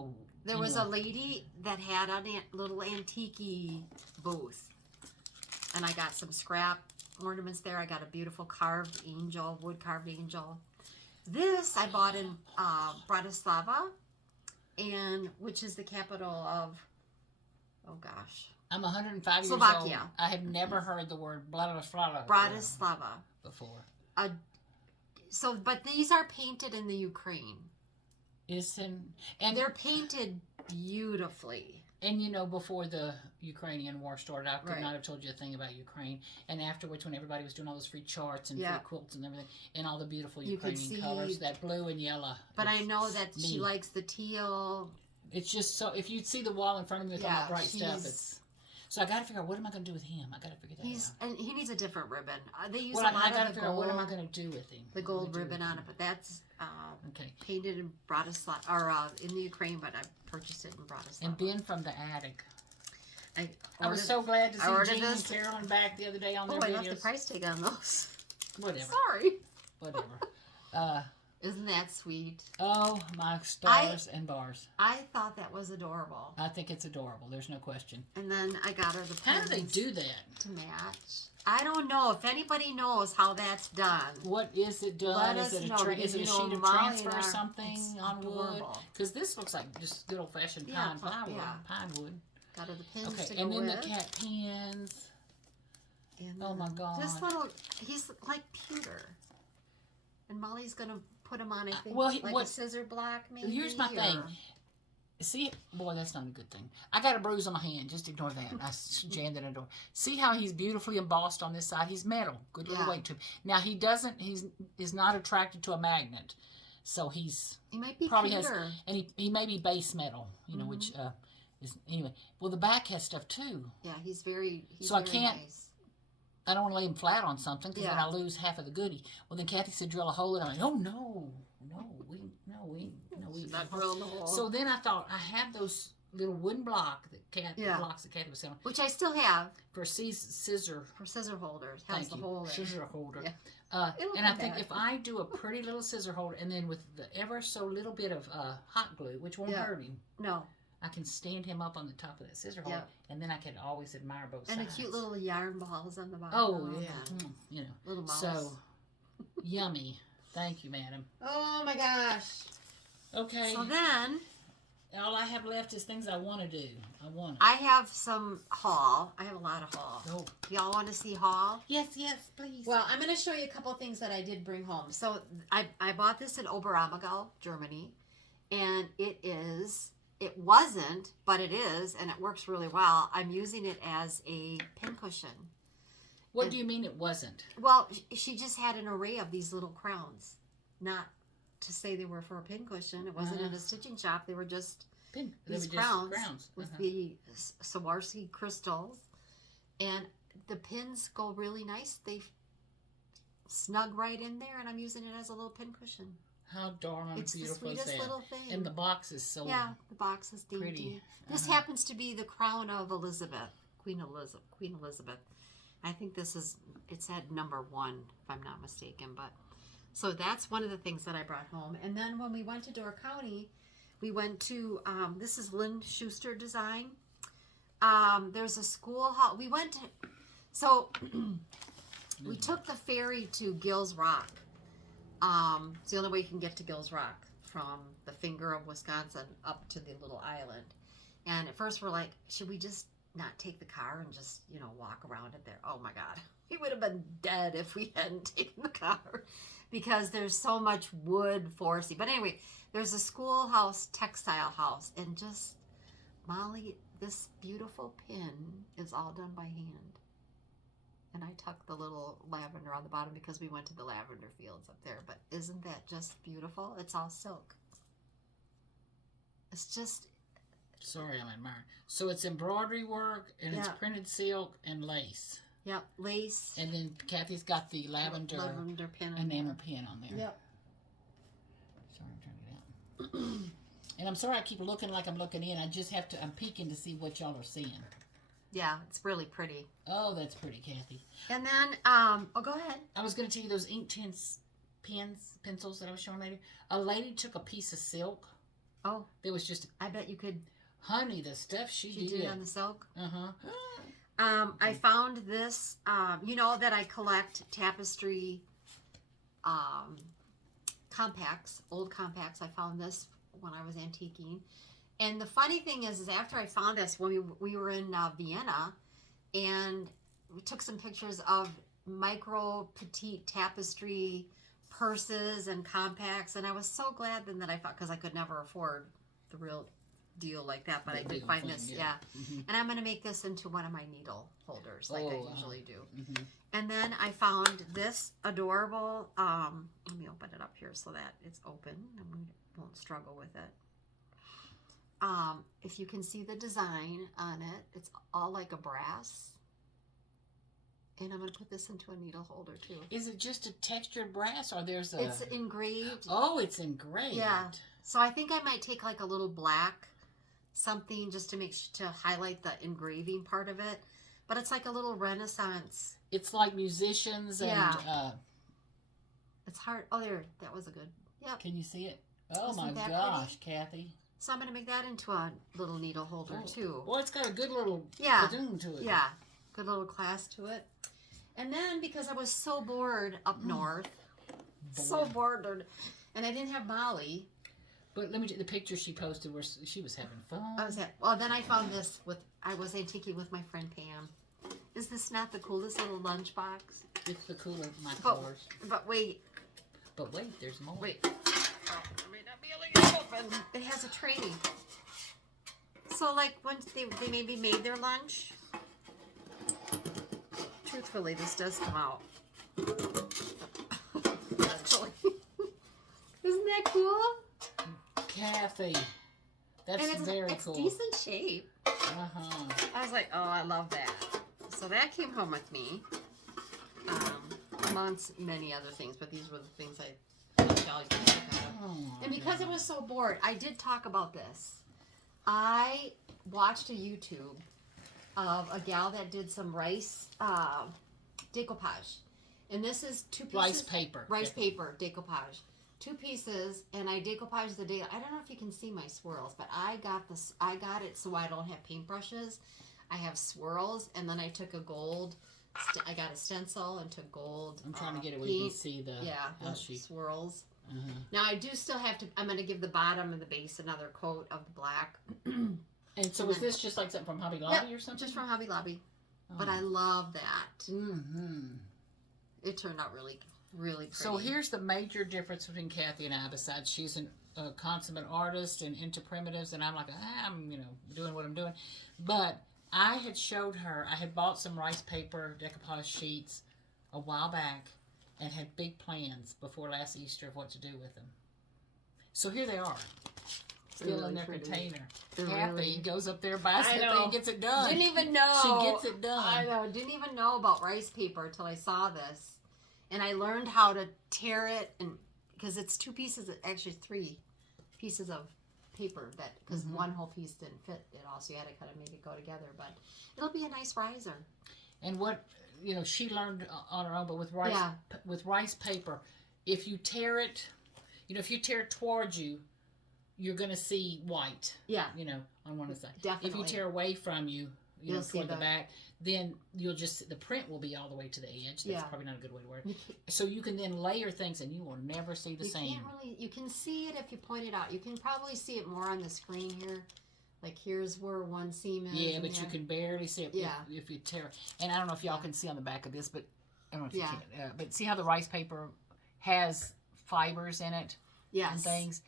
there was a lady that had a little antique booth, and I got some scrap ornaments there. I got a beautiful carved angel, wood carved angel. This I bought in Bratislava, and which is the capital of, oh gosh, I'm 105 Slovakia. years old. I have never heard the word Bratislava before. So, but these are painted in the Ukraine. And they're painted beautifully. And you know, before the Ukrainian war started, I could not have told you a thing about Ukraine. And afterwards, when everybody was doing all those free charts and free quilts and everything, and all the beautiful Ukrainian colors, that blue and yellow. But I know that she likes the teal. It's just so, if you'd see the wall in front of me with all that bright stuff, it's... So I got to figure out, what am I going to do with him? I got to figure that out. And he needs a different ribbon. They use well, a lot I got to of the figure out, gold. what am I going to do with him? The gold ribbon on it, but that's painted in Bratislava, or in the Ukraine, but I purchased it in Bratislava. And Ben from the attic. I was so glad to see Jean and this. Carolyn back the other day on their videos. videos. I left the price tag on those. Whatever. Sorry. Whatever. Isn't that sweet? Oh, my stars and bars. I thought that was adorable. I think it's adorable. There's no question. And then I got her the pins. How do they do that? To match. I don't know. If anybody knows how that's done. What is it done? Let is us it know, is it a sheet of transfer or something on wood? Because this looks like just good old fashioned pine wood. Got her the pins to and go then with. the cat pins. And oh my God. This little, he's like pewter. And Molly's going to put him on, I think, a scissor block maybe. Here's my thing. See, boy, that's not a good thing. I got a bruise on my hand. Just ignore that. I jammed it in the door. See how he's beautifully embossed on this side? He's metal. Good little weight to him. Now, he's not attracted to a magnet. So he might be probably pewter. And he may be base metal, which is, anyway. Well, the back has stuff too. Yeah, he's very nice. I don't want to lay him flat on something because then I'll lose half of the goodie. Well, then Kathy said drill a hole in it. I'm like, oh no, we not drill the hole. So then I thought I had those little wooden blocks that Kathy was selling, which I still have for scissor holders. Has the holder. Scissor holder. Yeah. And I think if I do a pretty little scissor holder and then with the ever so little bit of hot glue, which won't hurt him. No. I can stand him up on the top of that scissor holder, and then I can always admire both sides. And the cute little yarn balls on the bottom. Oh, yeah. Little mouse. So, yummy. Thank you, madam. Oh, my gosh. Okay. So then... all I have left is things I want to do. I have some haul. I have a lot of haul. Oh. Y'all want to see haul? Yes, please. Well, I'm going to show you a couple of things that I did bring home. So, I bought this in Oberammergau, Germany, and it wasn't, but it is, and it works really well. I'm using it as a pincushion. What do you mean it wasn't? Well, she just had an array of these little crowns. Not to say they were for a pincushion. It wasn't in a stitching shop. They were just these crowns with the Swarovski crystals. And the pins go really nice. They snug right in there, and I'm using it as a little pincushion. How darn it's beautiful the is sweetest that? little thing. And the box is so the box is dainty. Pretty. This happens to be the crown of Elizabeth, Queen Elizabeth. I think it's at number 1, if I'm not mistaken. But so that's one of the things that I brought home. And then when we went to Door County, we went to this is Lynn Schuster Design. There's a school hall. We went to we took the ferry to Gills Rock. It's the only way you can get to Gills Rock from the finger of Wisconsin up to the little island. And at first we're like, should we just not take the car and just, walk around it there? Oh my God. We would have been dead if we hadn't taken the car because there's so much wood foresty. But anyway, there's a schoolhouse, textile house, and just Molly, this beautiful pin is all done by hand. And I tucked the little lavender on the bottom because we went to the lavender fields up there. But isn't that just beautiful? It's all silk. It's just... Sorry, I'm admiring. So it's embroidery work, and it's printed silk and lace. Yep, lace. And then Kathy's got the lavender pin, enamel pin on there. Yep. Sorry, I'm trying to get out. And I'm sorry I keep looking like I'm looking in. I just have to, I'm peeking to see what y'all are seeing. Yeah, it's really pretty. Oh, that's pretty, Kathy. And then, go ahead. I was going to tell you those ink tints, pencils that I was showing later. A lady took a piece of silk. Oh. There was just... I bet you could... Honey, the stuff she did on the silk. Uh-huh. I found this, you know that I collect tapestry compacts, old compacts. I found this when I was antiquing. And the funny thing is after I found this, when we were in Vienna, and we took some pictures of micro, petite tapestry purses and compacts, and I was so glad then that I thought, because I could never afford the real deal like that, but I did find this, and I'm going to make this into one of my needle holders like I usually do. And then I found this adorable, let me open it up here so that it's open and we won't struggle with it. If you can see the design on it, it's all like a brass. And I'm going to put this into a needle holder too. Is it just a textured brass, or there's a... It's engraved. Oh, it's engraved. Yeah. So I think I might take like a little black something just to highlight the engraving part of it. But it's like a little Renaissance. It's like musicians and... It's hard. Oh, there. That was a good... Yep. Can you see it? Oh, Isn't my that gosh, pretty? Kathy. So I'm going to make that into a little needle holder too. Well, it's got a good little platoon to it. Yeah. Good little class to it. And then because I was so bored up north, so bored, and I didn't have Molly. But let me the picture she posted where she was having fun. Well, then I found this I was antiquing with my friend Pam. Is this not the coolest little lunchbox? It's the cooler of my colors. But wait. But wait, there's more. Wait. I may not be able to get it open. It has a tray. So like once they maybe made their lunch. Truthfully, this does come out. Actually. Isn't that cool? Kathy, that's very cool. It's decent shape. Uh-huh. I was like, oh, I love that. So that came home with me. Amongst many other things, but these were the things I thought y'all could check out. And because I was so bored, I did talk about this. I watched a YouTube of a gal that did some rice decoupage. And this is 2 pieces. Rice paper decoupage. 2 pieces, and I decoupaged the I don't know if you can see my swirls, but I got it so I don't have paintbrushes. I have swirls, and then I took a gold. I got a stencil and took gold. I'm trying to get it where you can see the swirls. Now I do still have to. I'm going to give the bottom and the base another coat of the black. And so was this just like something from Hobby Lobby or something? Just from Hobby Lobby. Oh. But I love that. It turned out really, really pretty. So here's the major difference between Kathy and I. Besides, she's a consummate artist and into primitives, and I'm like, I'm doing what I'm doing. But I had showed her. I had bought some rice paper decoupage sheets a while back, and had big plans before last Easter of what to do with them. So here they are. Still really in their container. Kathy goes up there, buys the thing, and gets it done. Didn't even know. She gets it done. I know. Didn't even know about rice paper until I saw this. And I learned how to tear it, and because it's 2 pieces, actually 3 pieces of paper, that because one whole piece didn't fit it all, so you had to kind of make it go together. But it'll be a nice riser. And what she learned on her own, but with rice paper, if you tear it, if you tear it towards you, you're going to see white. Yeah. On one side. Definitely. If you tear away from you, you'll toward the back, then you'll the print will be all the way to the edge. That's probably not a good way to word it. So you can then layer things and you will never see the same. You can see it if you point it out. You can probably see it more on the screen here. Like here's where one seam is. Yeah, but you can barely see it if you tear it. And I don't know if y'all can see on the back of this, but I don't know if you can. But see how the rice paper has fibers in it? Yes. And things?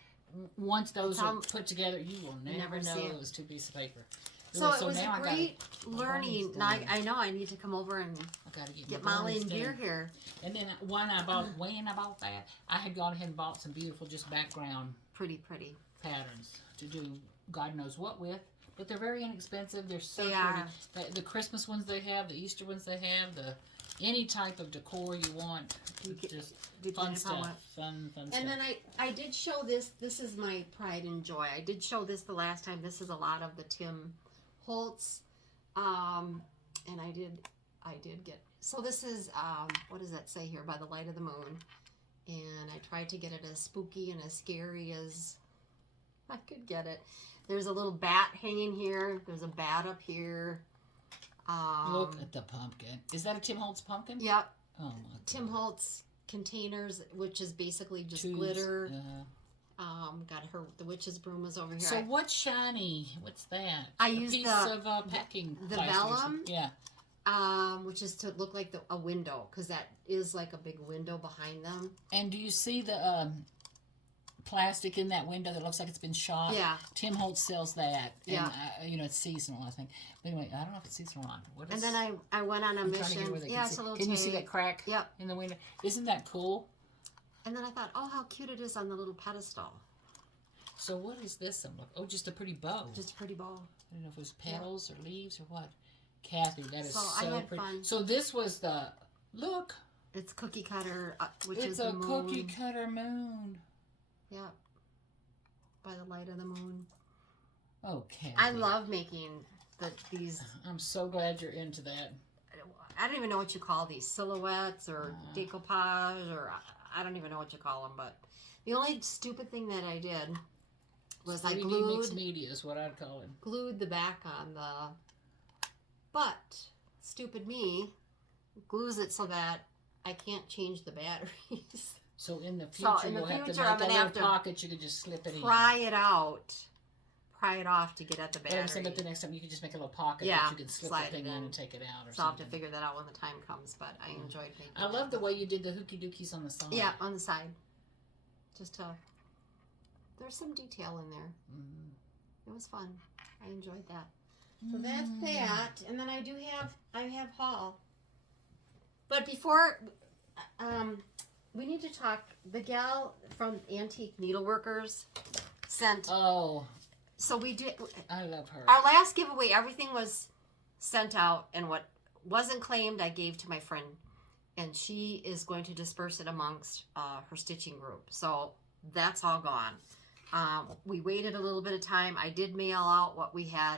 once those It's are all- put together, you will never know see it. it was 2 pieces of paper. So it was now a great learning. Now I know I need to come over and I gotta get my Molly bonus and Beer done. here. And then when I bought that, I had gone ahead and bought some beautiful just background Pretty. patterns to do God knows what with. But they're very inexpensive. They're so They pretty. The Christmas ones they have, the Easter ones they have, any type of decor you want. You get- Just did fun you stuff. find Fun stuff. And then I did show this. This is my pride and joy. I did show this the last time. This is a lot of the Tim Holtz. And I did get, so this is, what does that say here? By the light of the moon. And I tried to get it as spooky and as scary as I could get it. There's a little bat hanging here. There's a bat up here. Look at the pumpkin. Is that a Tim Holtz pumpkin? Yep. Oh my God. Tim Holtz containers, which is basically just Tubes. glitter. Got the witch's broom is over here. So what's shiny? What's that? I a used piece the- of packing the plastic or vellum. something. Yeah. Which is to look like a window, because that is like a big window behind them. And do you see the plastic in that window that looks like it's been shot? Yeah. Tim Holtz sells that. Yeah. And, it's seasonal, I think. But anyway, I don't know if it's seasonal or not. What And is, then I went on a I'm trying to get mission. where they Yeah, can it's see. a little Can you see tape. that crack Yep. in the window? Isn't that cool? And then I thought, oh, how cute it is on the little pedestal. So what is this? Oh, just a pretty bow. Just a pretty bow. I don't know if it was petals or leaves or what. Kathy, that is So so I had pretty. fun. So this was look. It's cookie cutter, which It's is the a moon. cookie cutter moon. Yeah. By the light of the moon. Okay. I love making these. I'm so glad you're into that. I don't even know what you call these, silhouettes or decoupage, or I don't even know what you call them. But the only stupid thing that I did was I 3D mixed media is what I'd call it. glued the back on the. But stupid me glues it so that I can't change the batteries. So in the future, in the you'll have to future, make I'm a gonna little have to pocket. You could just slip it in. Pry it off to get at the But battery. I'm saying that the next time you could just make a little pocket Yeah, that you can slip slide the thing it in in. and take it out or So I'll have to something. figure that out when the time comes. But I enjoyed making. I love the way you did the hooky dookies on the side. Yeah, on the side. Just there's some detail in there. Mm. It was fun. I enjoyed that. So that's that, and then I have haul. But before, we need to talk. The gal from Antique Needleworkers sent. Oh, So we did. I love her. Our last giveaway, everything was sent out, and what wasn't claimed, I gave to my friend, and she is going to disperse it amongst her stitching group. So that's all gone. We waited a little bit of time. I did mail out what we had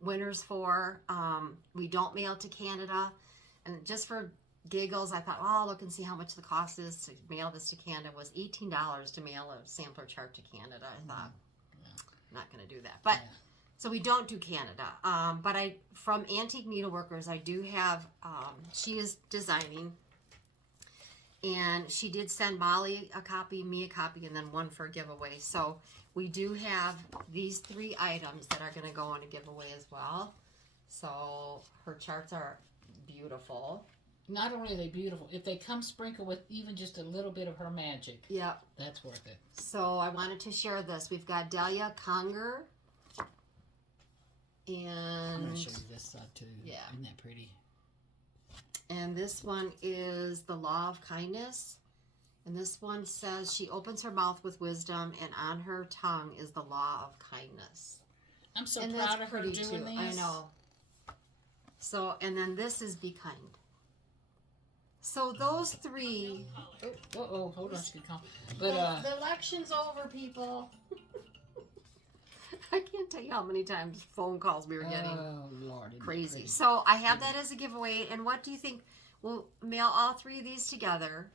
winners for. We don't mail to Canada, and just for giggles, I thought, oh, look and see how much the cost is to mail this to Canada. It was $18 to mail a sampler chart to Canada. I thought, I'm not going to do that, but. Yeah. So we don't do Canada, but from Antique Needleworkers, I do have, she is designing, and she did send Molly a copy, me a copy, and then one for a giveaway. So we do have these 3 items that are going to go in a giveaway as well. So her charts are beautiful. Not only are they beautiful, if they come sprinkled with even just a little bit of her magic, Yep. that's worth it. So I wanted to share this. We've got Delia Conger. I'm And going to show you this side too. Yeah. Isn't that pretty? And this one is the law of kindness. And this one says she opens her mouth with wisdom, and on her tongue is the law of kindness. I'm so And proud that's of her pretty doing too. these. I know. So, and then this is be kind. So those 3. Oh, hold on, she could come. But The election's over, people. I can't tell you how many times phone calls we were getting. oh Lord, isn't it Crazy. pretty? So I have that as a giveaway. And what do you think? We'll mail all 3 of these together.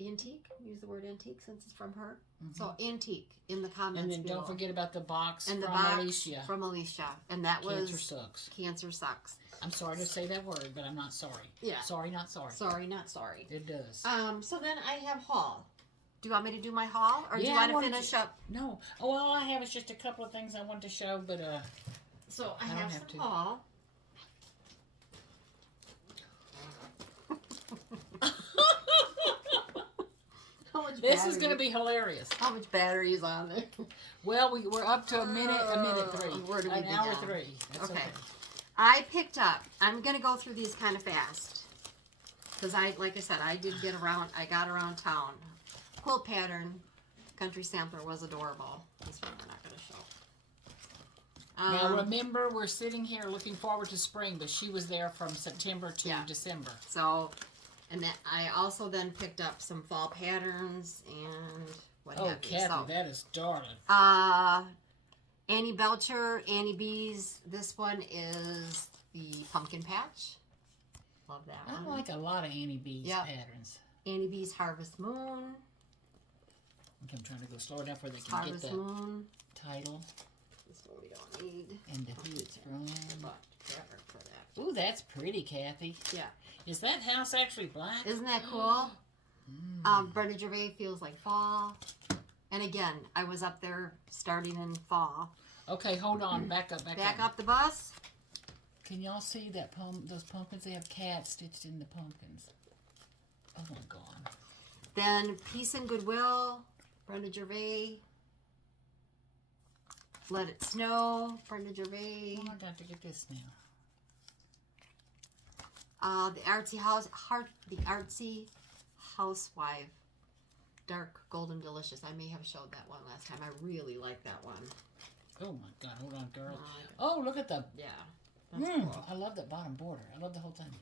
Antique. Use the word antique since it's from her. So antique in the comments. And then below. don't forget about the box and the from box Alicia. from Alicia, and that Cancer was sucks. Cancer Sucks. I'm sorry to say that word, but I'm not sorry. Yeah. Sorry, not sorry. Sorry, not sorry. It does. So then I have haul. Do you want me to do my haul, or do you Yeah, I want to wanted finish to- up? No. Oh, all I have is just a couple of things I want to show, but So I I don't have have some to. haul. How much This is going to be hilarious. How much battery is on there? Well, we're up to a minute 3. Where do we An hour begin? 3. That's Okay. I picked up, I'm going to go through these kind of fast. Because like I said, I got around town. Quilt pattern, Country Sampler was adorable. This one we're not going to show. Now remember, we're sitting here looking forward to spring, but she was there from September to December. So, and then I also then picked up some fall patterns and what have you. Kathy, So, that is darling. Annie Belcher, Annie B's. This one is the pumpkin patch. Love that I one. like a lot of Annie B's patterns. Annie B's Harvest Moon. I'm trying to go slow enough where they can Harvest get the Moon. title. This one we don't need. And who it's from. But forever for that. Ooh, that's pretty, Kathy. Yeah. Is that house actually black? Isn't that cool? Brenda Gervais Feels Like Fall. And again, I was up there starting in fall. Okay, hold on. Back up. Back up the bus. Can y'all see that those pumpkins? They have cats stitched in the pumpkins. Oh my God. Then Peace and Goodwill, Brenda Gervais. Let It Snow, Brenda Gervais. Oh, I got to get this now. The Artsy Housewife, Dark Golden Delicious. I may have showed that one last time. I really like that one. Oh my God! Hold on, girl. Oh, look at the. Yeah. That's cool. I love that bottom border. I love the whole thing.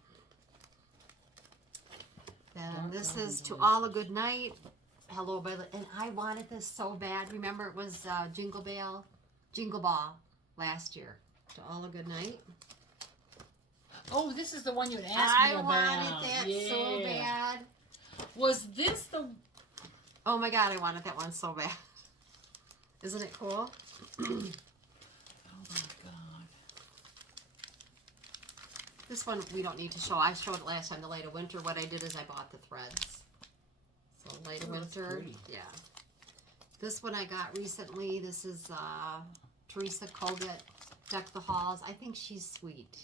Then this is To All a Good Night. Hello, and I wanted this so bad. Remember, it was Jingle Ball last year. To All a Good Night. Oh, this is the one you had asked me about. I wanted that so bad. Was this the? Oh my God, I wanted that one so bad. Isn't it cool? Oh my God. This one we don't need to show. I showed it last time, the Light of Winter. What I did is I bought the threads. So Light of Winter. Yeah. This one I got recently. This is Teresa Colgate, Deck the Halls. I think she's sweet.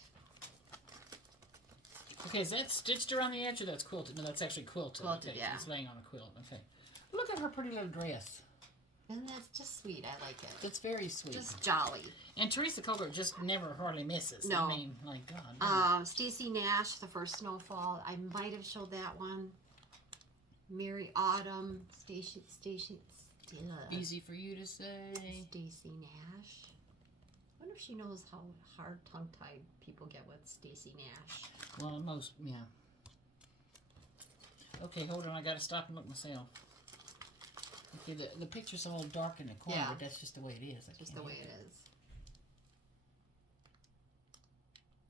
Okay, is that stitched around the edge or that's quilted? No, that's actually quilted. Quilted, okay. yeah. It's laying on a quilt. Okay. Look at her pretty little dress. Isn't that just sweet? I like it. That's very sweet. Just jolly. And Teresa Colbert just never hardly misses. No. I mean, my God. Stacey Nash, The First Snowfall. I might have showed that one. Mary Autumn. Easy for you to say. Stacey Nash. I wonder if she knows how hard tongue-tied people get with Stacey Nash. Well, yeah. Okay, hold on. I got to stop and look myself. Okay, the picture's all dark in the corner, but that's just the way it is. Just the way it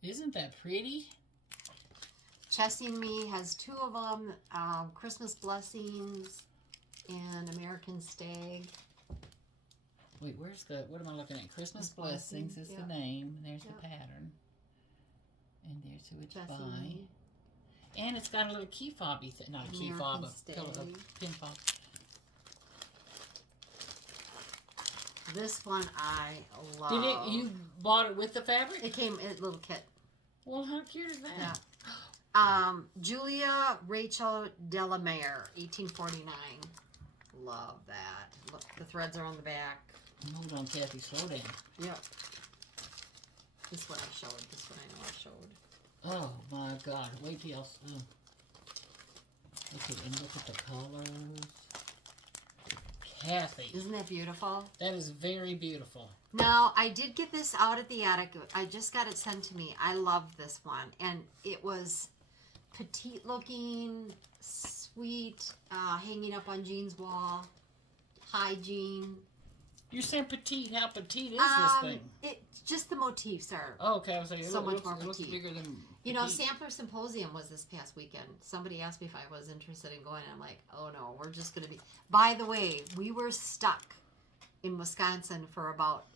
is. Isn't that pretty? Chessie and Me has 2 of them. Christmas Blessings and American Stag. Wait, what am I looking at? Christmas Blessings is the name. There's the pattern. And there's who it's by. And it's got a little key fobby thing. Not a key fob, a pin fob. This one I love. You bought it with the fabric? It came in a little kit. Well, how cute is that? Yeah. Julia Rachel Delamere, 1849. Love that. Look, the threads are on the back. Hold on, Kathy. Slow down. Yep. This one I showed. This one I know I showed. Oh, my God. Wait till y'all... Okay, and look at the colors. Kathy. Isn't that beautiful? That is very beautiful. Now, I did get this out at the attic. I just got it sent to me. I love this one. And it was petite looking, sweet, hanging up on Jean's wall. Hi, Jean. You're saying petite. How petite is this thing? Just the motifs are okay, I was saying so much more it looks petite. bigger than petite. You know, Sampler Symposium was this past weekend. Somebody asked me if I was interested in going, and I'm like, oh no, we're just going to be... By the way, we were stuck in Wisconsin for about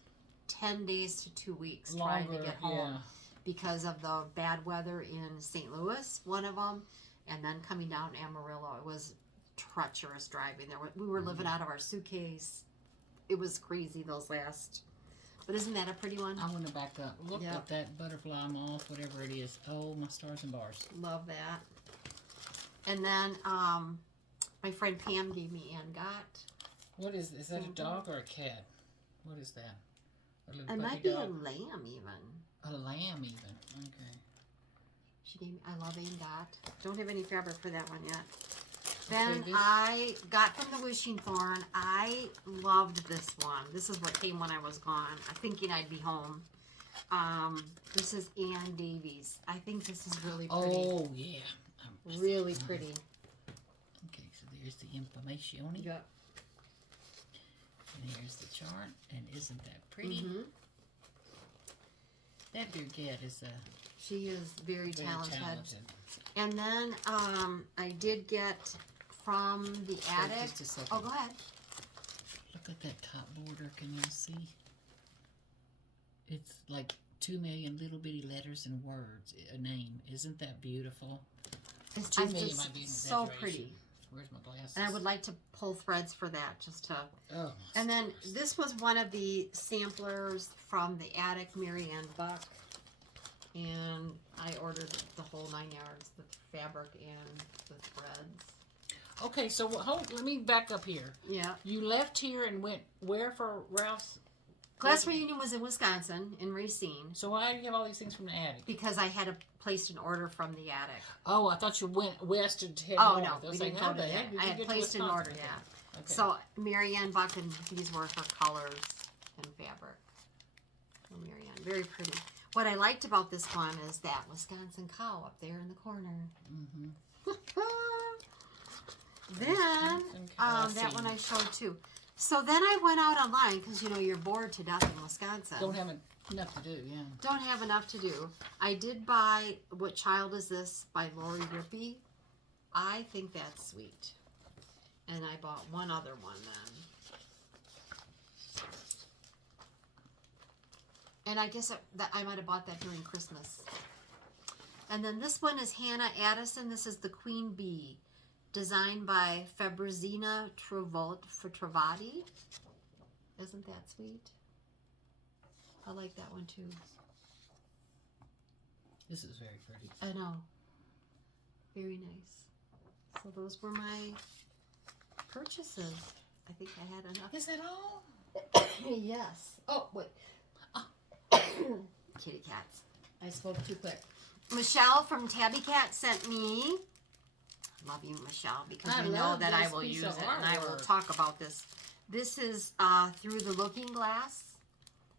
10 days to 2 weeks trying to get home because of the bad weather in St. Louis, one of them, and then coming down Amarillo. It was treacherous driving there. We were living out of our suitcase. It was crazy those last... But isn't that a pretty one? I want to back up. Look at that butterfly moth, whatever it is. Oh, my stars and bars. Love that. And then My friend Pam gave me and got. What is that? A dog or a cat? What is that? A little It puppy might be a dog? lamb even. A lamb even. Okay. She gave me, I love and got. Don't have any fabric for that one yet. Then Okay, I got from the Wishing Thorn. I loved this one. This is what came when I was gone. I'm thinking I'd be home. This is Ann Davies. I think this is really pretty. Oh, yeah. Really pretty. Okay, so there's the information. Yeah. And here's the chart. And isn't that pretty? Mm-hmm. That Birgit is She is very, very talented. talented. And then I did get from the attic. Just a second. Oh, go ahead. Look at that top border. Can you see? It's like 2 million little bitty letters and words. A name. Isn't that beautiful? It's 2 million might be an so exaggeration. pretty. Where's my glasses? And I would like to pull threads for that just to. Oh. And then this was one of the samplers from the attic, Mary Ann Buck. And I ordered the whole 9 yards, the fabric and the threads. Okay, so let me back up here. Yeah. You left here and went where for Ralph's? Class reunion was in Wisconsin, in Racine, So why do you have all these things from the attic? because I had placed an order from the attic. Oh, I thought you went west and head Oh, north. no, I was we like, didn't how go to the that. heck did I you had get to placed an Wisconsin? order, Okay. yeah. Okay. So Mary Ann Buck, and these were her colors and fabric. Oh, Mary Ann, very pretty. What I liked about this one is that Wisconsin cow up there in the corner. Mm-hmm. Then, Wisconsin cow, I that see. one I showed too. So then I went out online because, you know, you're bored to death in Wisconsin. Don't have enough to do, yeah. Don't have enough to do. I did buy What Child Is This by Lori Rippey. I think that's sweet. And I bought one other one then. And I guess that I might have bought that during Christmas. And then this one is Hannah Addison. This is the Queen Bee, designed by Fabrizina Travati. Isn't that sweet? I like that one too. This is very pretty. I know. Very nice. So those were my purchases. I think I had enough. Is that all? Yes. Oh, wait. Kitty cats. I spoke too quick. Michelle from Tabby Cat sent me. Love you, Michelle, because I you know love that I this will piece use of it and I will artwork. talk about this. This is Through the Looking Glass.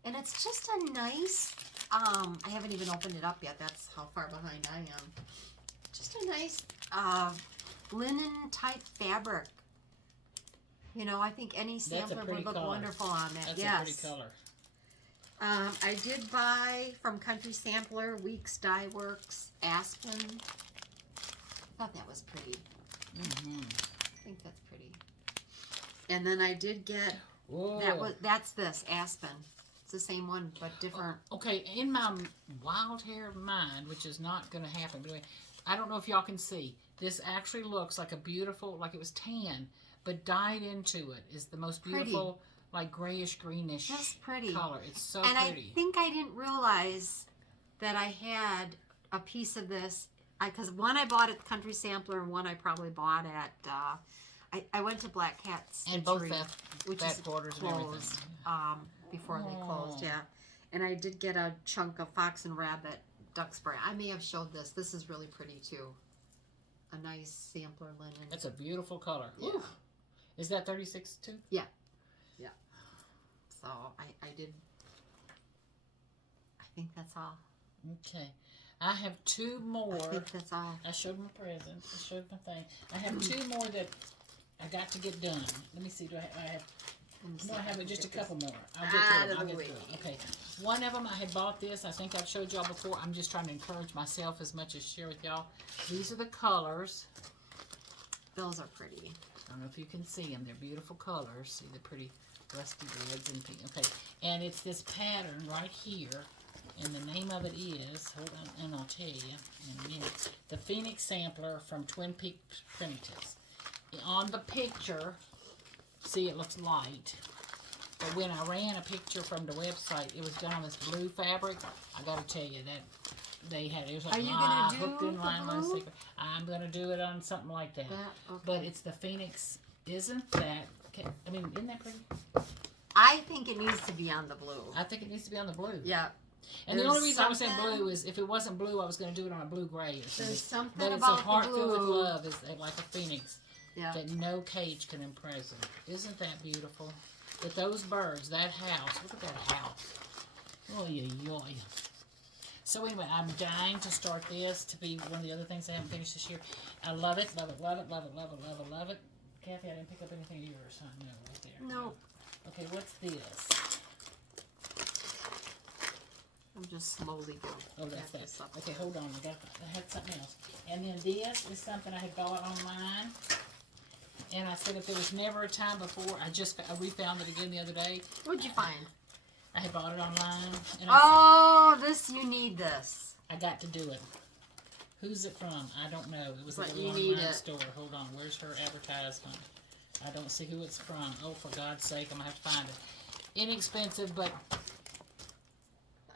And it's just a nice, I haven't even opened it up yet. That's how far behind I am. Just a nice linen type fabric. You know, I think any sampler would pretty look color. wonderful on that. That's Yes. a pretty color. I did buy from Country Sampler, Weeks Dye Works, Aspen. Thought that was pretty. Mm-hmm. I think that's pretty. And then I did get Whoa. that's this Aspen. It's the same one but different. Okay, in my wild hair mind, which is not going to happen, but anyway, I don't know if y'all can see. This actually looks like a beautiful, like it was tan, but dyed into it is the most beautiful, like grayish greenish Just pretty. color. It's so And pretty. I think I didn't realize that I had a piece of this. Because one I bought at Country Sampler and one I probably bought at. I went to Black Cat Stitchery, and both which back is quarters and everything. closed before they closed. Oh. Yeah, and I did get a chunk of Fox and Rabbit duck spray. I may have showed this. This is really pretty too. A nice sampler linen. It's a beautiful color. Yeah. Ooh. Is that 36 too? So I did. I think that's all. Okay. I have two more. I think that's all. I showed my present. I showed my thing. I have two more that I got to get done. Let me see. Do I have? No, I have just a couple more. I'll get Out to them. of I'll the get way. to them. Okay. One of them, I had bought this. I think I've showed y'all before. I'm just trying to encourage myself as much as share with y'all. These are the colors. Those are pretty. I don't know if you can see them. They're beautiful colors. See the pretty rusty reds and pink. Okay. And it's this pattern right here. And the name of it is, hold on, and I'll tell you in a minute, the Phoenix Sampler from Twin Peaks Primitives. On the picture, see it looks light, but when I ran a picture from the website, it was done on this blue fabric. I gotta tell you, that they had it was like Are you gonna do hooked in the line blue? secret. I'm gonna do it on something like that. Okay. But it's the Phoenix. Isn't that? I mean, isn't that pretty? I think it needs to be on the blue. I think it needs to be on the blue. Yeah. And the only reason I was saying blue is if it wasn't blue, I was going to do it on a blue gray or something. There's something but it's about a heart the filled with blue. love, is like a phoenix that no cage can imprison. Isn't that beautiful? With those birds, that house. Look at that house. Oh yeah. So anyway, I'm dying to start this to be one of the other things I haven't finished this year. I love it, love it, love it, love it, love it, love it, love it. Kathy, I didn't pick up anything of yours, huh? No, right there. No. Okay, what's this? I'm just slowly going. Oh, that's that. Okay, hold on. I had something else. And then this is something I had bought online. And I said if there was never a time before, I refound it again the other day. What'd you find? I had bought it online. And you need this. I got to do it. Who's it from? I don't know. It was But a you little need online it. store. Hold on. Where's her advertisement? I don't see who it's from. Oh, for God's sake, I'm going to have to find it. Inexpensive, but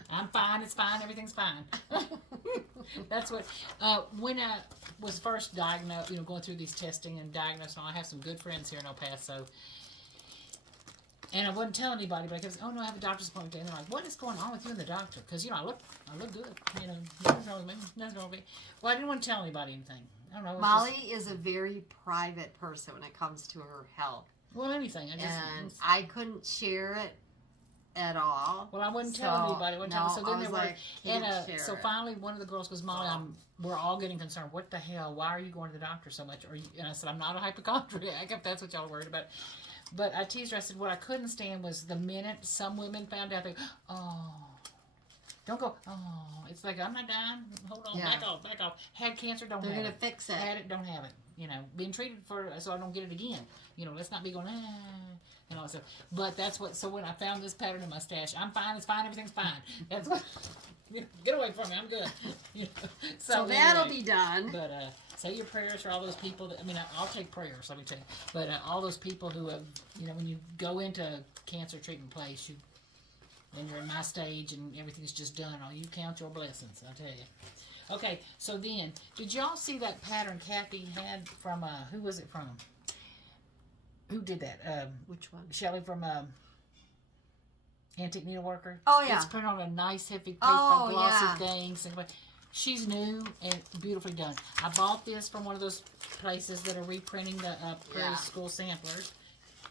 I'm fine. It's fine. Everything's fine. That's what. When I was first diagnosed, going through these testing and diagnosed, I have some good friends here in El Paso. And I wouldn't tell anybody, but I kept saying, "Oh no, I have a doctor's appointment." And they're like, "What is going on with you and the doctor?" Because I look good. Nothing's wrong with me. Nothing's wrong with me. Well, I didn't want to tell anybody anything. I don't know. Molly is a very private person when it comes to her health. Well, anything. I couldn't share it at all. Well, I wouldn't tell anybody. So then they were, like, so finally, one of the girls goes, "Molly, we're all getting concerned. What the hell? Why are you going to the doctor so much?" And I said, "I'm not a hypochondriac. If that's what y'all are worried about." But I teased her. I said, what I couldn't stand was the minute some women found out, they go, "Oh, don't go. Oh, it's like, I'm not dying. Hold on, back off. Had cancer, don't have it. They're going to fix it. Had it, don't have it. Being treated so I don't get it again. Let's not be going, and all that. But that's what, so when I found this pattern in my stash, I'm fine, it's fine, everything's fine. That's what, get away from me, I'm good. So that'll be done. But say your prayers for all those people I'll take prayers, let me tell you. But all those people who have, when you go into a cancer treatment place, and you're in my stage and everything's just done, you count your blessings, I'll tell you. Okay, so then, did y'all see that pattern Kathy had from, who was it from? Who did that? Which one? Shelley from Antique Needleworker. Oh, yeah. It's put on a nice heavy paper, Oh, glossy things. She's new and beautifully done. I bought this from one of those places that are reprinting the Prairie School samplers.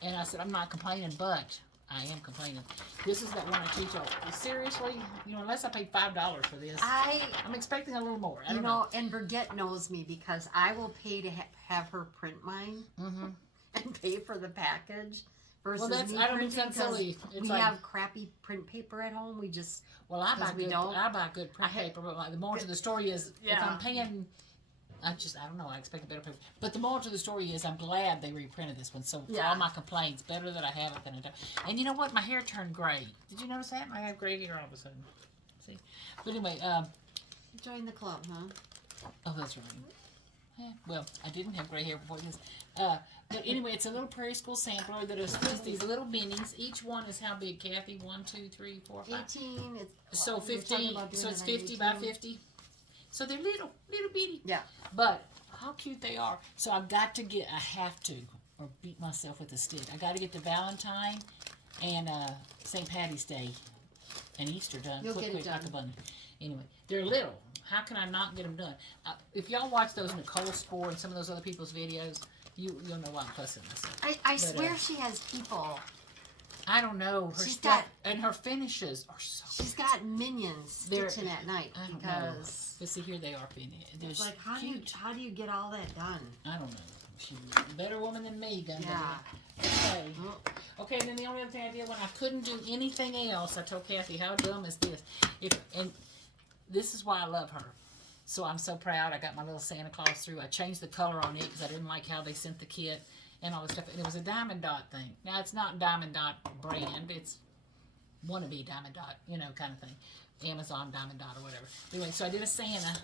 And I said, I'm not complaining, but I am complaining. This is that one I teach y'all. Seriously, unless I paid $5 for this, I'm expecting a little more. I don't know. And Brigitte knows me because I will pay to have her print mine and pay for the package. Versus me I don't think that's silly. We have crappy print paper at home. We just I buy good print paper. But the moral to the story is, if I'm paying, I don't know. I expect a better paper. But the moral to the story is, I'm glad they reprinted this one. So for all my complaints, better that I have it than I don't. And you know what? My hair turned gray. Did you notice that? I have gray hair all of a sudden. See. But anyway, join the club, huh? Oh, that's right. Yeah, well, I didn't have gray hair before this. But anyway, it's a little Prairie School sampler that is just these little minis. Each one is how big, Kathy? 1, 2, 3, 4, 5. 18. So 50. So it's 50 by 50. So they're little bitty. Yeah. But how cute they are. So I have to, or beat myself with a stick. I got to get the Valentine and St. Patty's Day and Easter done. You'll get it done. Like a bunny. Anyway, they're little. How can I not get them done? If y'all watch those Nicole Spore and some of those other people's videos, you'll know why I'm fussing myself. I swear she has people. I don't know. Her She's stuff and her finishes are so. She's got minions stitching at night. I don't know. But see, here they are. They're like, how do you get all that done? I don't know. She's a better woman than me, done. Yeah. Okay. And then the only other thing I did when I couldn't do anything else, I told Kathy, how dumb is this? And this is why I love her. So I'm so proud. I got my little Santa Claus through. I changed the color on it because I didn't like how they sent the kit and all this stuff. And it was a Diamond Dot thing. Now, it's not Diamond Dot brand. It's wannabe Diamond Dot, kind of thing. Amazon Diamond Dot or whatever. Anyway, so I did a Santa.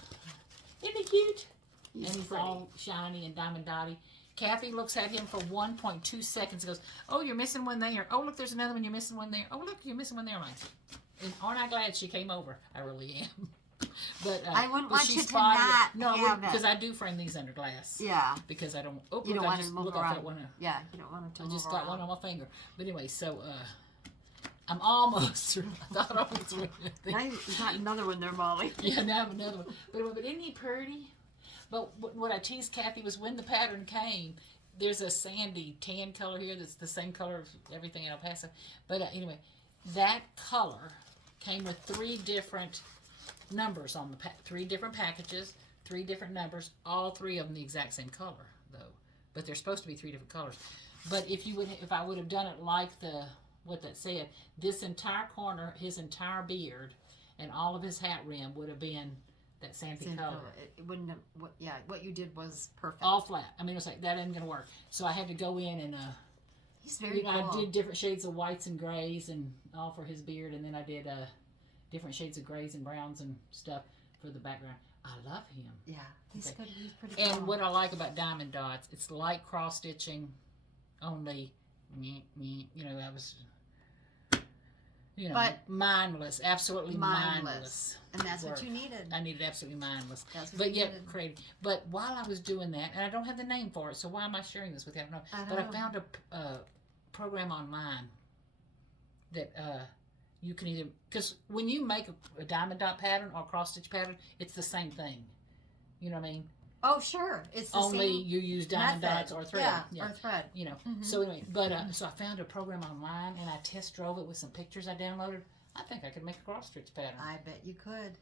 Isn't he cute? And he's all shiny and Diamond Dotty. Kathy looks at him for 1.2 seconds and goes, "Oh, you're missing one there. Oh, look, there's another one. You're missing one there. Oh, look, you're missing one there." And aren't I glad she came over? I really am. But I wouldn't but want she you to spotted not it. No, have because it. I do frame these under glass. Yeah. Because I don't. Oh, You look, don't I want just to move look off around. that one. Yeah, you don't want it to I move just around. got one on my finger. But anyway, so I'm almost through. I thought I was through. Now you got another one there, Molly. Yeah, now I have another one. But isn't he pretty? But what I teased Kathy was when the pattern came, there's a sandy tan color here that's the same color of everything in El Paso. But anyway, that color came with 3 different numbers on the 3 different packages, 3 different numbers, all 3 of them the exact same color though. But they're supposed to be 3 different colors. But if I would have done it like what that said, this entire corner, his entire beard, and all of his hat rim would have been that sandy color. It wouldn't have. What you did was perfect. All flat. I mean, it was like that ain't gonna work. So I had to go in and He's very cool. I did different shades of whites and grays and all for his beard, and then I did different shades of grays and browns and stuff for the background. I love him. Yeah, he's good. He's pretty cool. And what I like about diamond dots, it's like cross stitching, only I was. But mindless, absolutely mindless. And that's work. what you needed. I needed absolutely mindless. That's what but you yet needed. creative. But while I was doing that, and I don't have the name for it, so why am I sharing this with you? I don't know. I found a program online that you can either, because when you make a diamond dot pattern or cross stitch pattern, it's the same thing. You know what I mean? Oh, sure. It's the Only same you use diamond method. dots or thread. Yeah, or thread. So anyway, but so I found a program online and I test drove it with some pictures I downloaded. I think I could make a cross stitch pattern. I bet you could.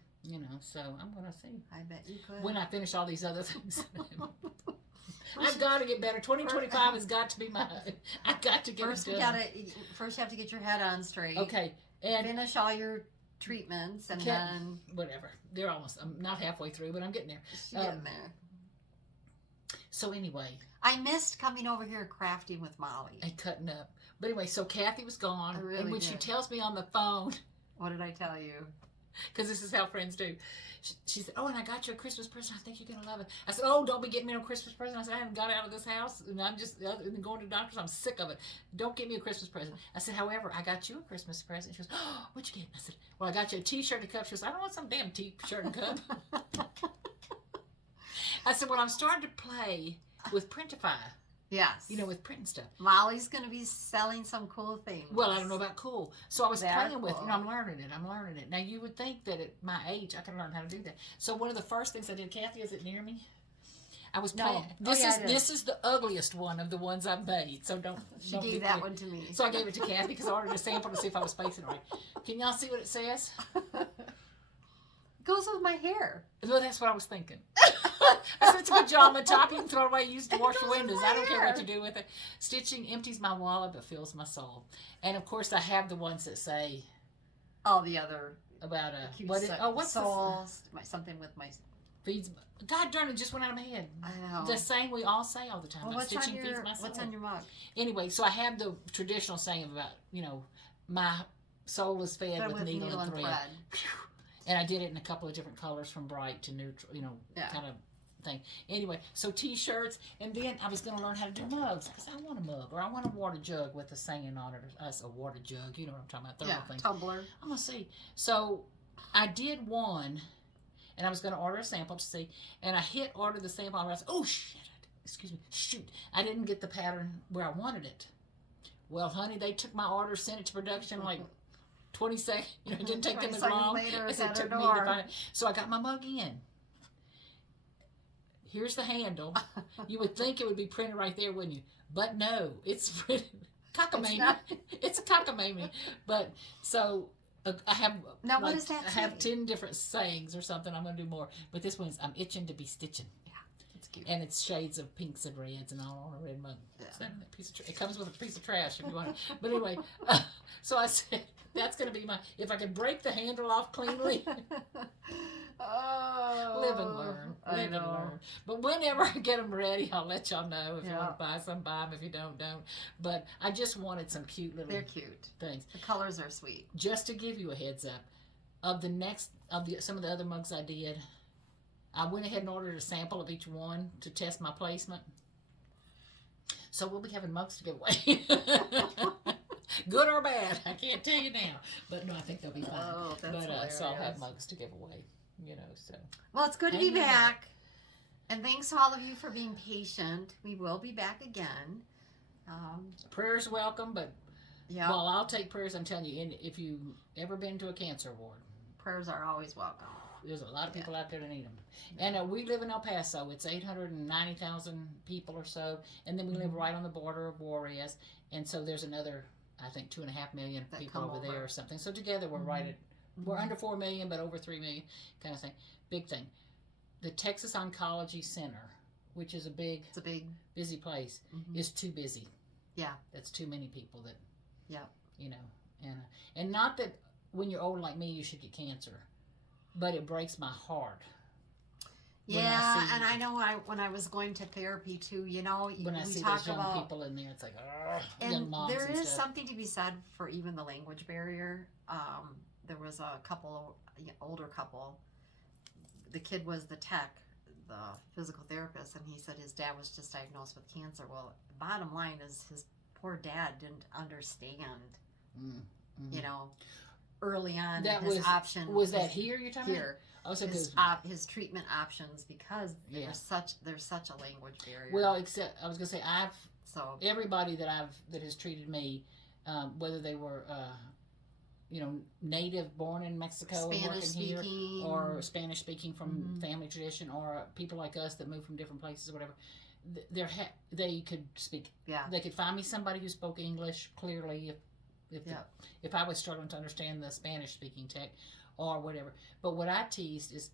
So I'm gonna see. I bet you could. When I finish all these other things. I've got to get better. 2025 has got to be my. I've got to get first it done. First you have to get your head on straight. Okay, and finish all your treatments, and then whatever. They're almost. I'm not halfway through, but I'm getting there. Getting there. So anyway, I missed coming over here crafting with Molly and cutting up. But anyway, so Kathy was gone, and when she tells me on the phone, what did I tell you? Because this is how friends do. She said, "Oh, and I got you a Christmas present. I think you're gonna love it." I said, "Oh, don't be getting me no Christmas present." I said, "I haven't got out of this house, and I'm just going to the doctors. I'm sick of it. Don't get me a Christmas present." I said, "However, I got you a Christmas present." She goes, "Oh, what'd you get?" I said, "Well, I got you a T-shirt and cup." She goes, "I don't want some damn T-shirt and cup." I said, "Well, I'm starting to play with Printify." Yes. With print and stuff. Molly's going to be selling some cool things. Well, I don't know about cool. So I was playing with it. Cool. I'm learning it. Now, you would think that at my age, I could learn how to do that. So one of the first things I did, Kathy, is it near me? I was playing. This is the ugliest one of the ones I've made. So don't. She gave that one to me. So I gave it to Kathy because I ordered a sample to see if I was spacing right. Can y'all see what it says? It goes with my hair. Well, that's what I was thinking. I said, it's a pajama top. You can throw it away. Use it to wash your windows. I don't care what you do with it. Stitching empties my wallet but fills my soul. And of course, I have the ones that say all the other about what's soul? Something with my feeds. God darn it! Just went out of my head. I know. The saying we all say all the time. Well, about stitching feeds my soul. What's on your mug? Anyway, so I have the traditional saying about my soul is fed with needle and thread. And I did it in a couple of different colors from bright to neutral, kind of thing. Anyway, so T-shirts, and then I was going to learn how to do mugs because I want a mug or I want a water jug with a saying on it. Or a water jug, you know what I'm talking about? Thing. Tumbler. I'm going to see. So I did one, and I was going to order a sample to see, and I hit order the sample, and I was, oh shit, shoot, I didn't get the pattern where I wanted it. Well, honey, they took my order, sent it to production like 20 seconds. It didn't take them as long as it took me to find it. So I got my mug in. Here's the handle. You would think it would be printed right there, wouldn't you? But no, it's printed. Cockamamie. It's a cockamamie. But so I have now. What does that say? I have 10 different sayings or something. I'm gonna do more. But this one's I'm itching to be stitching. Yeah, it's cute. And it's shades of pinks and reds and all on a red mug. Yeah. So it comes with a piece of trash if you want it. But anyway, so I said that's gonna be if I could break the handle off cleanly. Oh, live and learn. Live and learn. But whenever I get them ready, I'll let y'all know. If you want to buy some, buy them. If you don't. But I just wanted some cute little They're cute things. The colors are sweet. Just to give you a heads up, some of the other mugs I did, I went ahead and ordered a sample of each one to test my placement. So we'll be having mugs to give away. Good or bad, I can't tell you now. But no, I think they'll be fine. Oh, that's but hilarious. so I'll have mugs to give away. So. Well, it's good to be Hang in there. back. And thanks to all of you for being patient. We will be back again. Prayers welcome, but Yeah, well, I'll take prayers. I'm telling you, and if you've ever been to a cancer ward, prayers are always welcome. there's a lot of people out there that need them. And we live in El Paso. It's 890,000 people or so, and then we live right on the border of Juarez, and so there's another, I think, 2.5 million That people come over there over. or something. So together we're right at we're under 4 million, but over 3 million, kind of thing. Big thing. The Texas Oncology Center, which is a big, It's a big, busy place, is too busy. Yeah. That's too many people that. Yeah. And not that when you're old like me you should get cancer, but it breaks my heart. yeah. And I know when I was going to therapy too, When I we see talk those young about people in there, it's like, young and moms there and is stuff. something to be said for even the language barrier. There was a older couple. The kid was the tech, the physical therapist, and he said his dad was just diagnosed with cancer. Well, bottom line is his poor dad didn't understand, early on That his was option. Was that here you're talking here? about? Oh, so His treatment options, because there's such a language barrier. well, except I was gonna say so everybody that has treated me, whether they were native born in Mexico and Spanish working here, speaking, or Spanish speaking from family tradition, or people like us that moved from different places or whatever, they could speak. Yeah. They could find me somebody who spoke English clearly if I was struggling to understand the Spanish speaking tech or whatever. But what I teased is,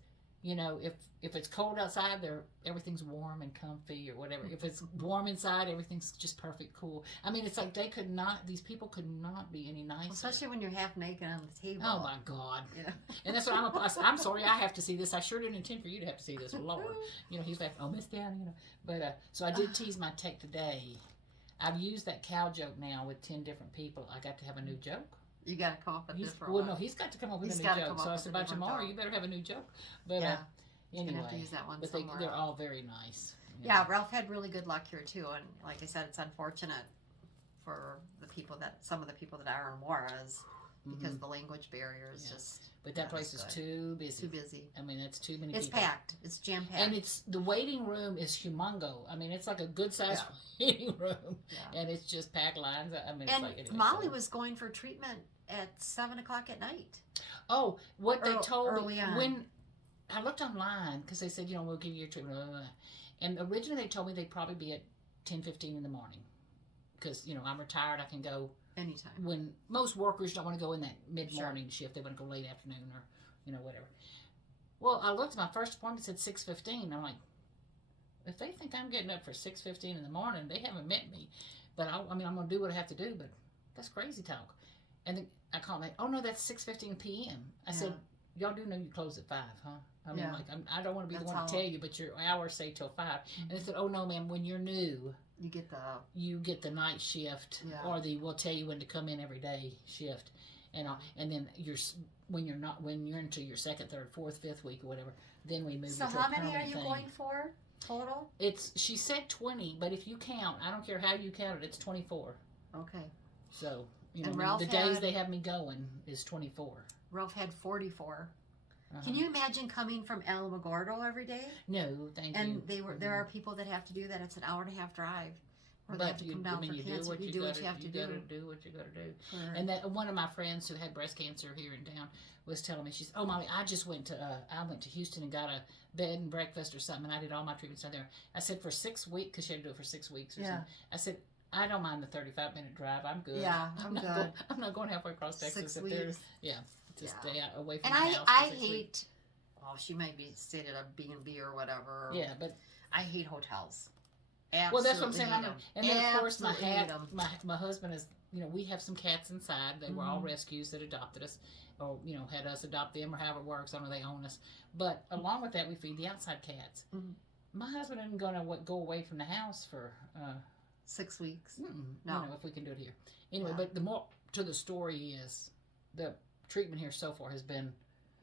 if it's cold outside, everything's warm and comfy or whatever. If it's warm inside, everything's just perfect, cool. I mean, it's like these people could not be any nicer. Especially when you're half naked on the table. Oh my God! And that's what I'm sorry, I have to see this. I sure didn't intend for you to have to see this, Lord. He's like, oh, Miss Down, But so I did tease my tech today. I've used that cow joke now with 10 different people. I got to have a new joke. You got to come up with different. Well, no, he's got to come up with a new joke. So I said, by tomorrow, you better have a new joke. But anyway, have to use that one but somewhere they're else. all very nice. Yeah, Ralph had really good luck here too, and like I said, it's unfortunate for some of the people that are in Juarez, because the language barrier is just. But that place is too busy. Too busy. I mean, that's too many It's people. packed. It's jam packed. And the waiting room is humongo. I mean, it's like a good sized waiting room, and it's just packed lines. I mean, and it's like Molly was going for treatment at 7:00 at night. Oh, what they told early me on. when I looked online, because they said, we'll give you your treatment, blah, blah, blah. And originally they told me they'd probably be at 10:15 in the morning, because I'm retired. I can go anytime. When most workers don't want to go in that mid-morning shift, they want to go late afternoon or whatever. Well, I looked at my first appointment, said 6:15. I'm like, if they think I'm getting up for 6:15 in the morning, they haven't met me. But I'm going to do what I have to do. But that's crazy talk. And then I called them. Oh no, that's 6:15 p.m. I said, y'all do know you close at 5, huh? I mean, I don't want to be the one to tell you, but your hours say till 5. And they said, oh no, ma'am, when you're new, you get the night shift, or we'll tell you when to come in every day shift, and then when you're into your second, third, fourth, fifth week or whatever, then we move. So you to how a many are permanent you thing. going for total? She said 20, but if you count, I don't care how you count it, it's 24. Okay. So Ralph the days they have me going is 24. Ralph had 44. Can you imagine coming from Alamogordo every day? No, thank you. And there are people that have to do that. It's an hour and a half drive. Or they have to come down for cancer. You do what you have to do. You gotta do what you gotta do. And that one of my friends who had breast cancer here in town was telling me, she's, oh Molly, I just went to Houston and got a bed and breakfast or something, and I did all my treatments down there. I said for 6 weeks, because she had to do it for 6 weeks or something. I said, I don't mind the 35-minute drive. I'm good. Yeah, I'm good. I'm not going halfway across Texas. 6 weeks. Just stay out away from and the house. I hate. Oh, she might be stayed at a B&B or whatever. Yeah, but I hate hotels. Absolutely. Well, that's what I'm saying. And then of course my husband is. We have some cats inside. They were all rescues that adopted us, or had us adopt them, or however it works. I don't know, they own us. But along with that, we feed the outside cats. My husband isn't going to go away from the house for 6 weeks. No, if we can do it here. Anyway, but the more to the story is the treatment here so far has been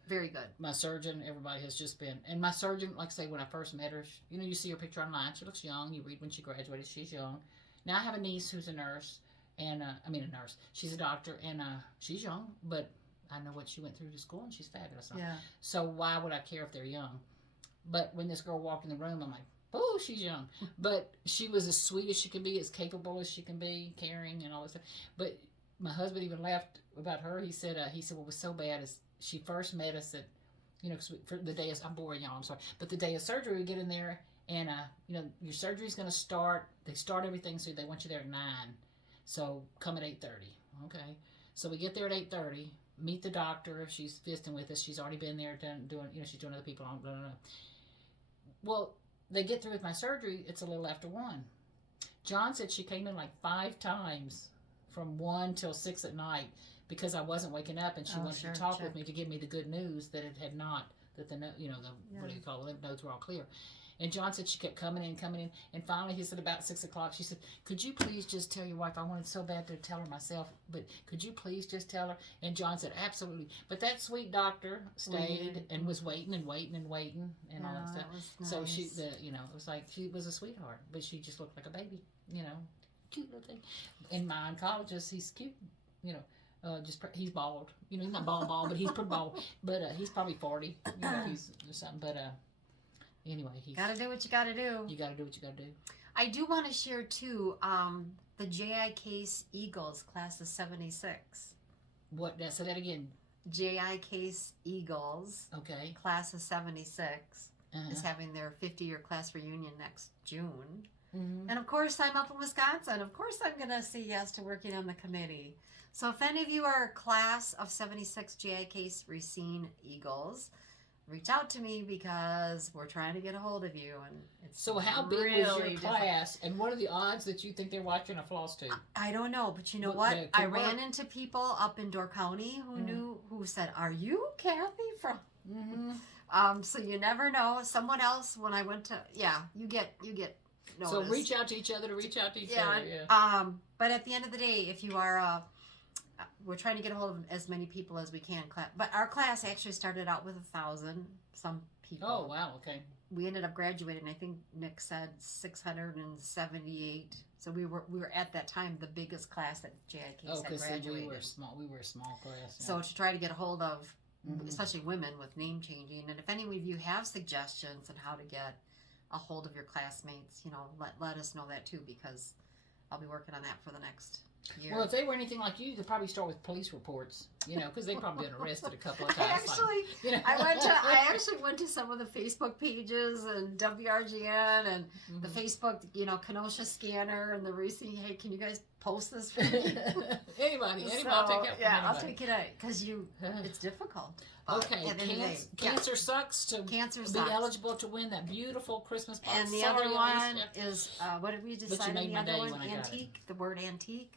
very good. My surgeon, everybody has just been, and my surgeon, like I say, when I first met her, you see her picture online. She looks young. You read when she graduated, she's young. Now I have a niece who's a nurse, and a nurse. She's a doctor, and she's young, but I know what she went through to school, and she's fabulous. Yeah. So why would I care if they're young? But when this girl walked in the room, I'm like, oh, she's young. But she was as sweet as she can be, as capable as she can be, caring and all this stuff. But my husband even laughed about her. He said what was so bad is she first met us at, cause for the day of, I'm boring y'all, I'm sorry. But the day of surgery, we get in there, and, your surgery's going to start. They start everything, so they want you there at 9. So come at 8:30. Okay. So we get there at 8:30, meet the doctor. If she's visiting with us, she's already been there doing, she's doing other people on, blah, blah, blah. Well, they get through with my surgery, it's a little after 1. John said she came in like 5 times from 1 till 6 at night because I wasn't waking up, and she wanted to talk with me to give me the good news that it had not, that the what do you call it, lymph nodes were all clear. And John said she kept coming in, and finally he said about 6 o'clock, she said, could you please just tell your wife? I wanted so bad to tell her myself, but could you please just tell her? And John said, absolutely. But that sweet doctor stayed and was waiting and all that stuff. Nice. So she, it was like, she was a sweetheart, but she just looked like a baby, cute little thing. And my oncologist, he's cute, he's bald. He's not bald, but he's pretty bald. But he's probably 40, he's or something. But anyway, he's gotta do what you gotta do. You gotta do what you gotta do. I do want to share too. The J.I. Case Eagles class of '76. What? Say that again. J.I. Case Eagles. Okay. Class of '76 is having their 50-year class reunion next June. Mm-hmm. And of course, I'm up in Wisconsin. Of course, I'm gonna say yes to working on the committee. So if any of you are class of '76 J.I. Case Racine Eagles, reach out to me because we're trying to get a hold of you. And it's so how big was your class, and what are the odds that you think they're watching a Flosstube? I don't know, but you know what? I ran into people up in Door County who said, "Are you Kathy from?" Mm-hmm. So you never know. Someone else, when I went to, you get noticed. So reach out to each other to reach out to each other. Yeah. But at the end of the day, if you are we're trying to get a hold of as many people as we can. But our class actually started out with 1,000 some people. Oh, wow, okay. We ended up graduating, I think Nick said 678. So we were at that time the biggest class that JIKs had graduated. We were a small class. Yeah. So to try to get a hold of, especially women with name changing, and if any of you have suggestions on how to get a hold of your classmates, let us know that too, because I'll be working on that for the next year. Well, if they were anything like you, they'd probably start with police reports, because they've probably been arrested a couple of times. I actually went to some of the Facebook pages and WRGN and the Facebook, Kenosha Scanner and the Racing. Hey, can you guys post this for me? anybody, I'll take it. Yeah, I'll take it out because it's difficult. Okay, cancer sucks to be eligible to win that beautiful Christmas box. And the other one is, what did we decide on the other one? Antique, the word antique.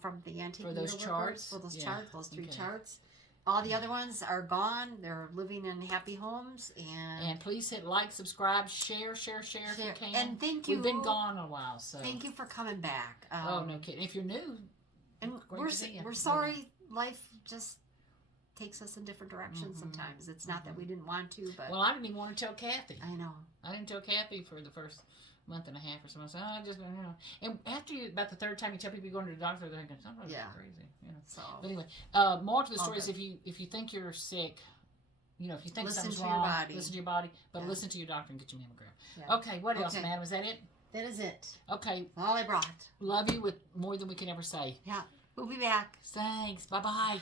From the antique for those charts, those 3 charts. All the other ones are gone. They're living in happy homes, and please hit like, subscribe, share if you can. And thank you. We've been gone a while, so thank you for coming back. Oh, no kidding. If you're new, and we're sorry. Life just takes us in different directions sometimes. It's not that we didn't want to, but I didn't even want to tell Kathy. I know. I didn't tell Kathy for the first month and a half or something. So I just, and after about the 3rd time you tell people you're going to the doctor, they're thinking somebody's crazy. So, but anyway, more to the story is if you think you're sick, if you think something's wrong, listen to your body, but listen to your doctor and get your mammogram. Yeah. Okay, what else, madam? Is that it? That is it. Okay. All I brought. Love you with more than we can ever say. Yeah. We'll be back. Thanks. Bye-bye.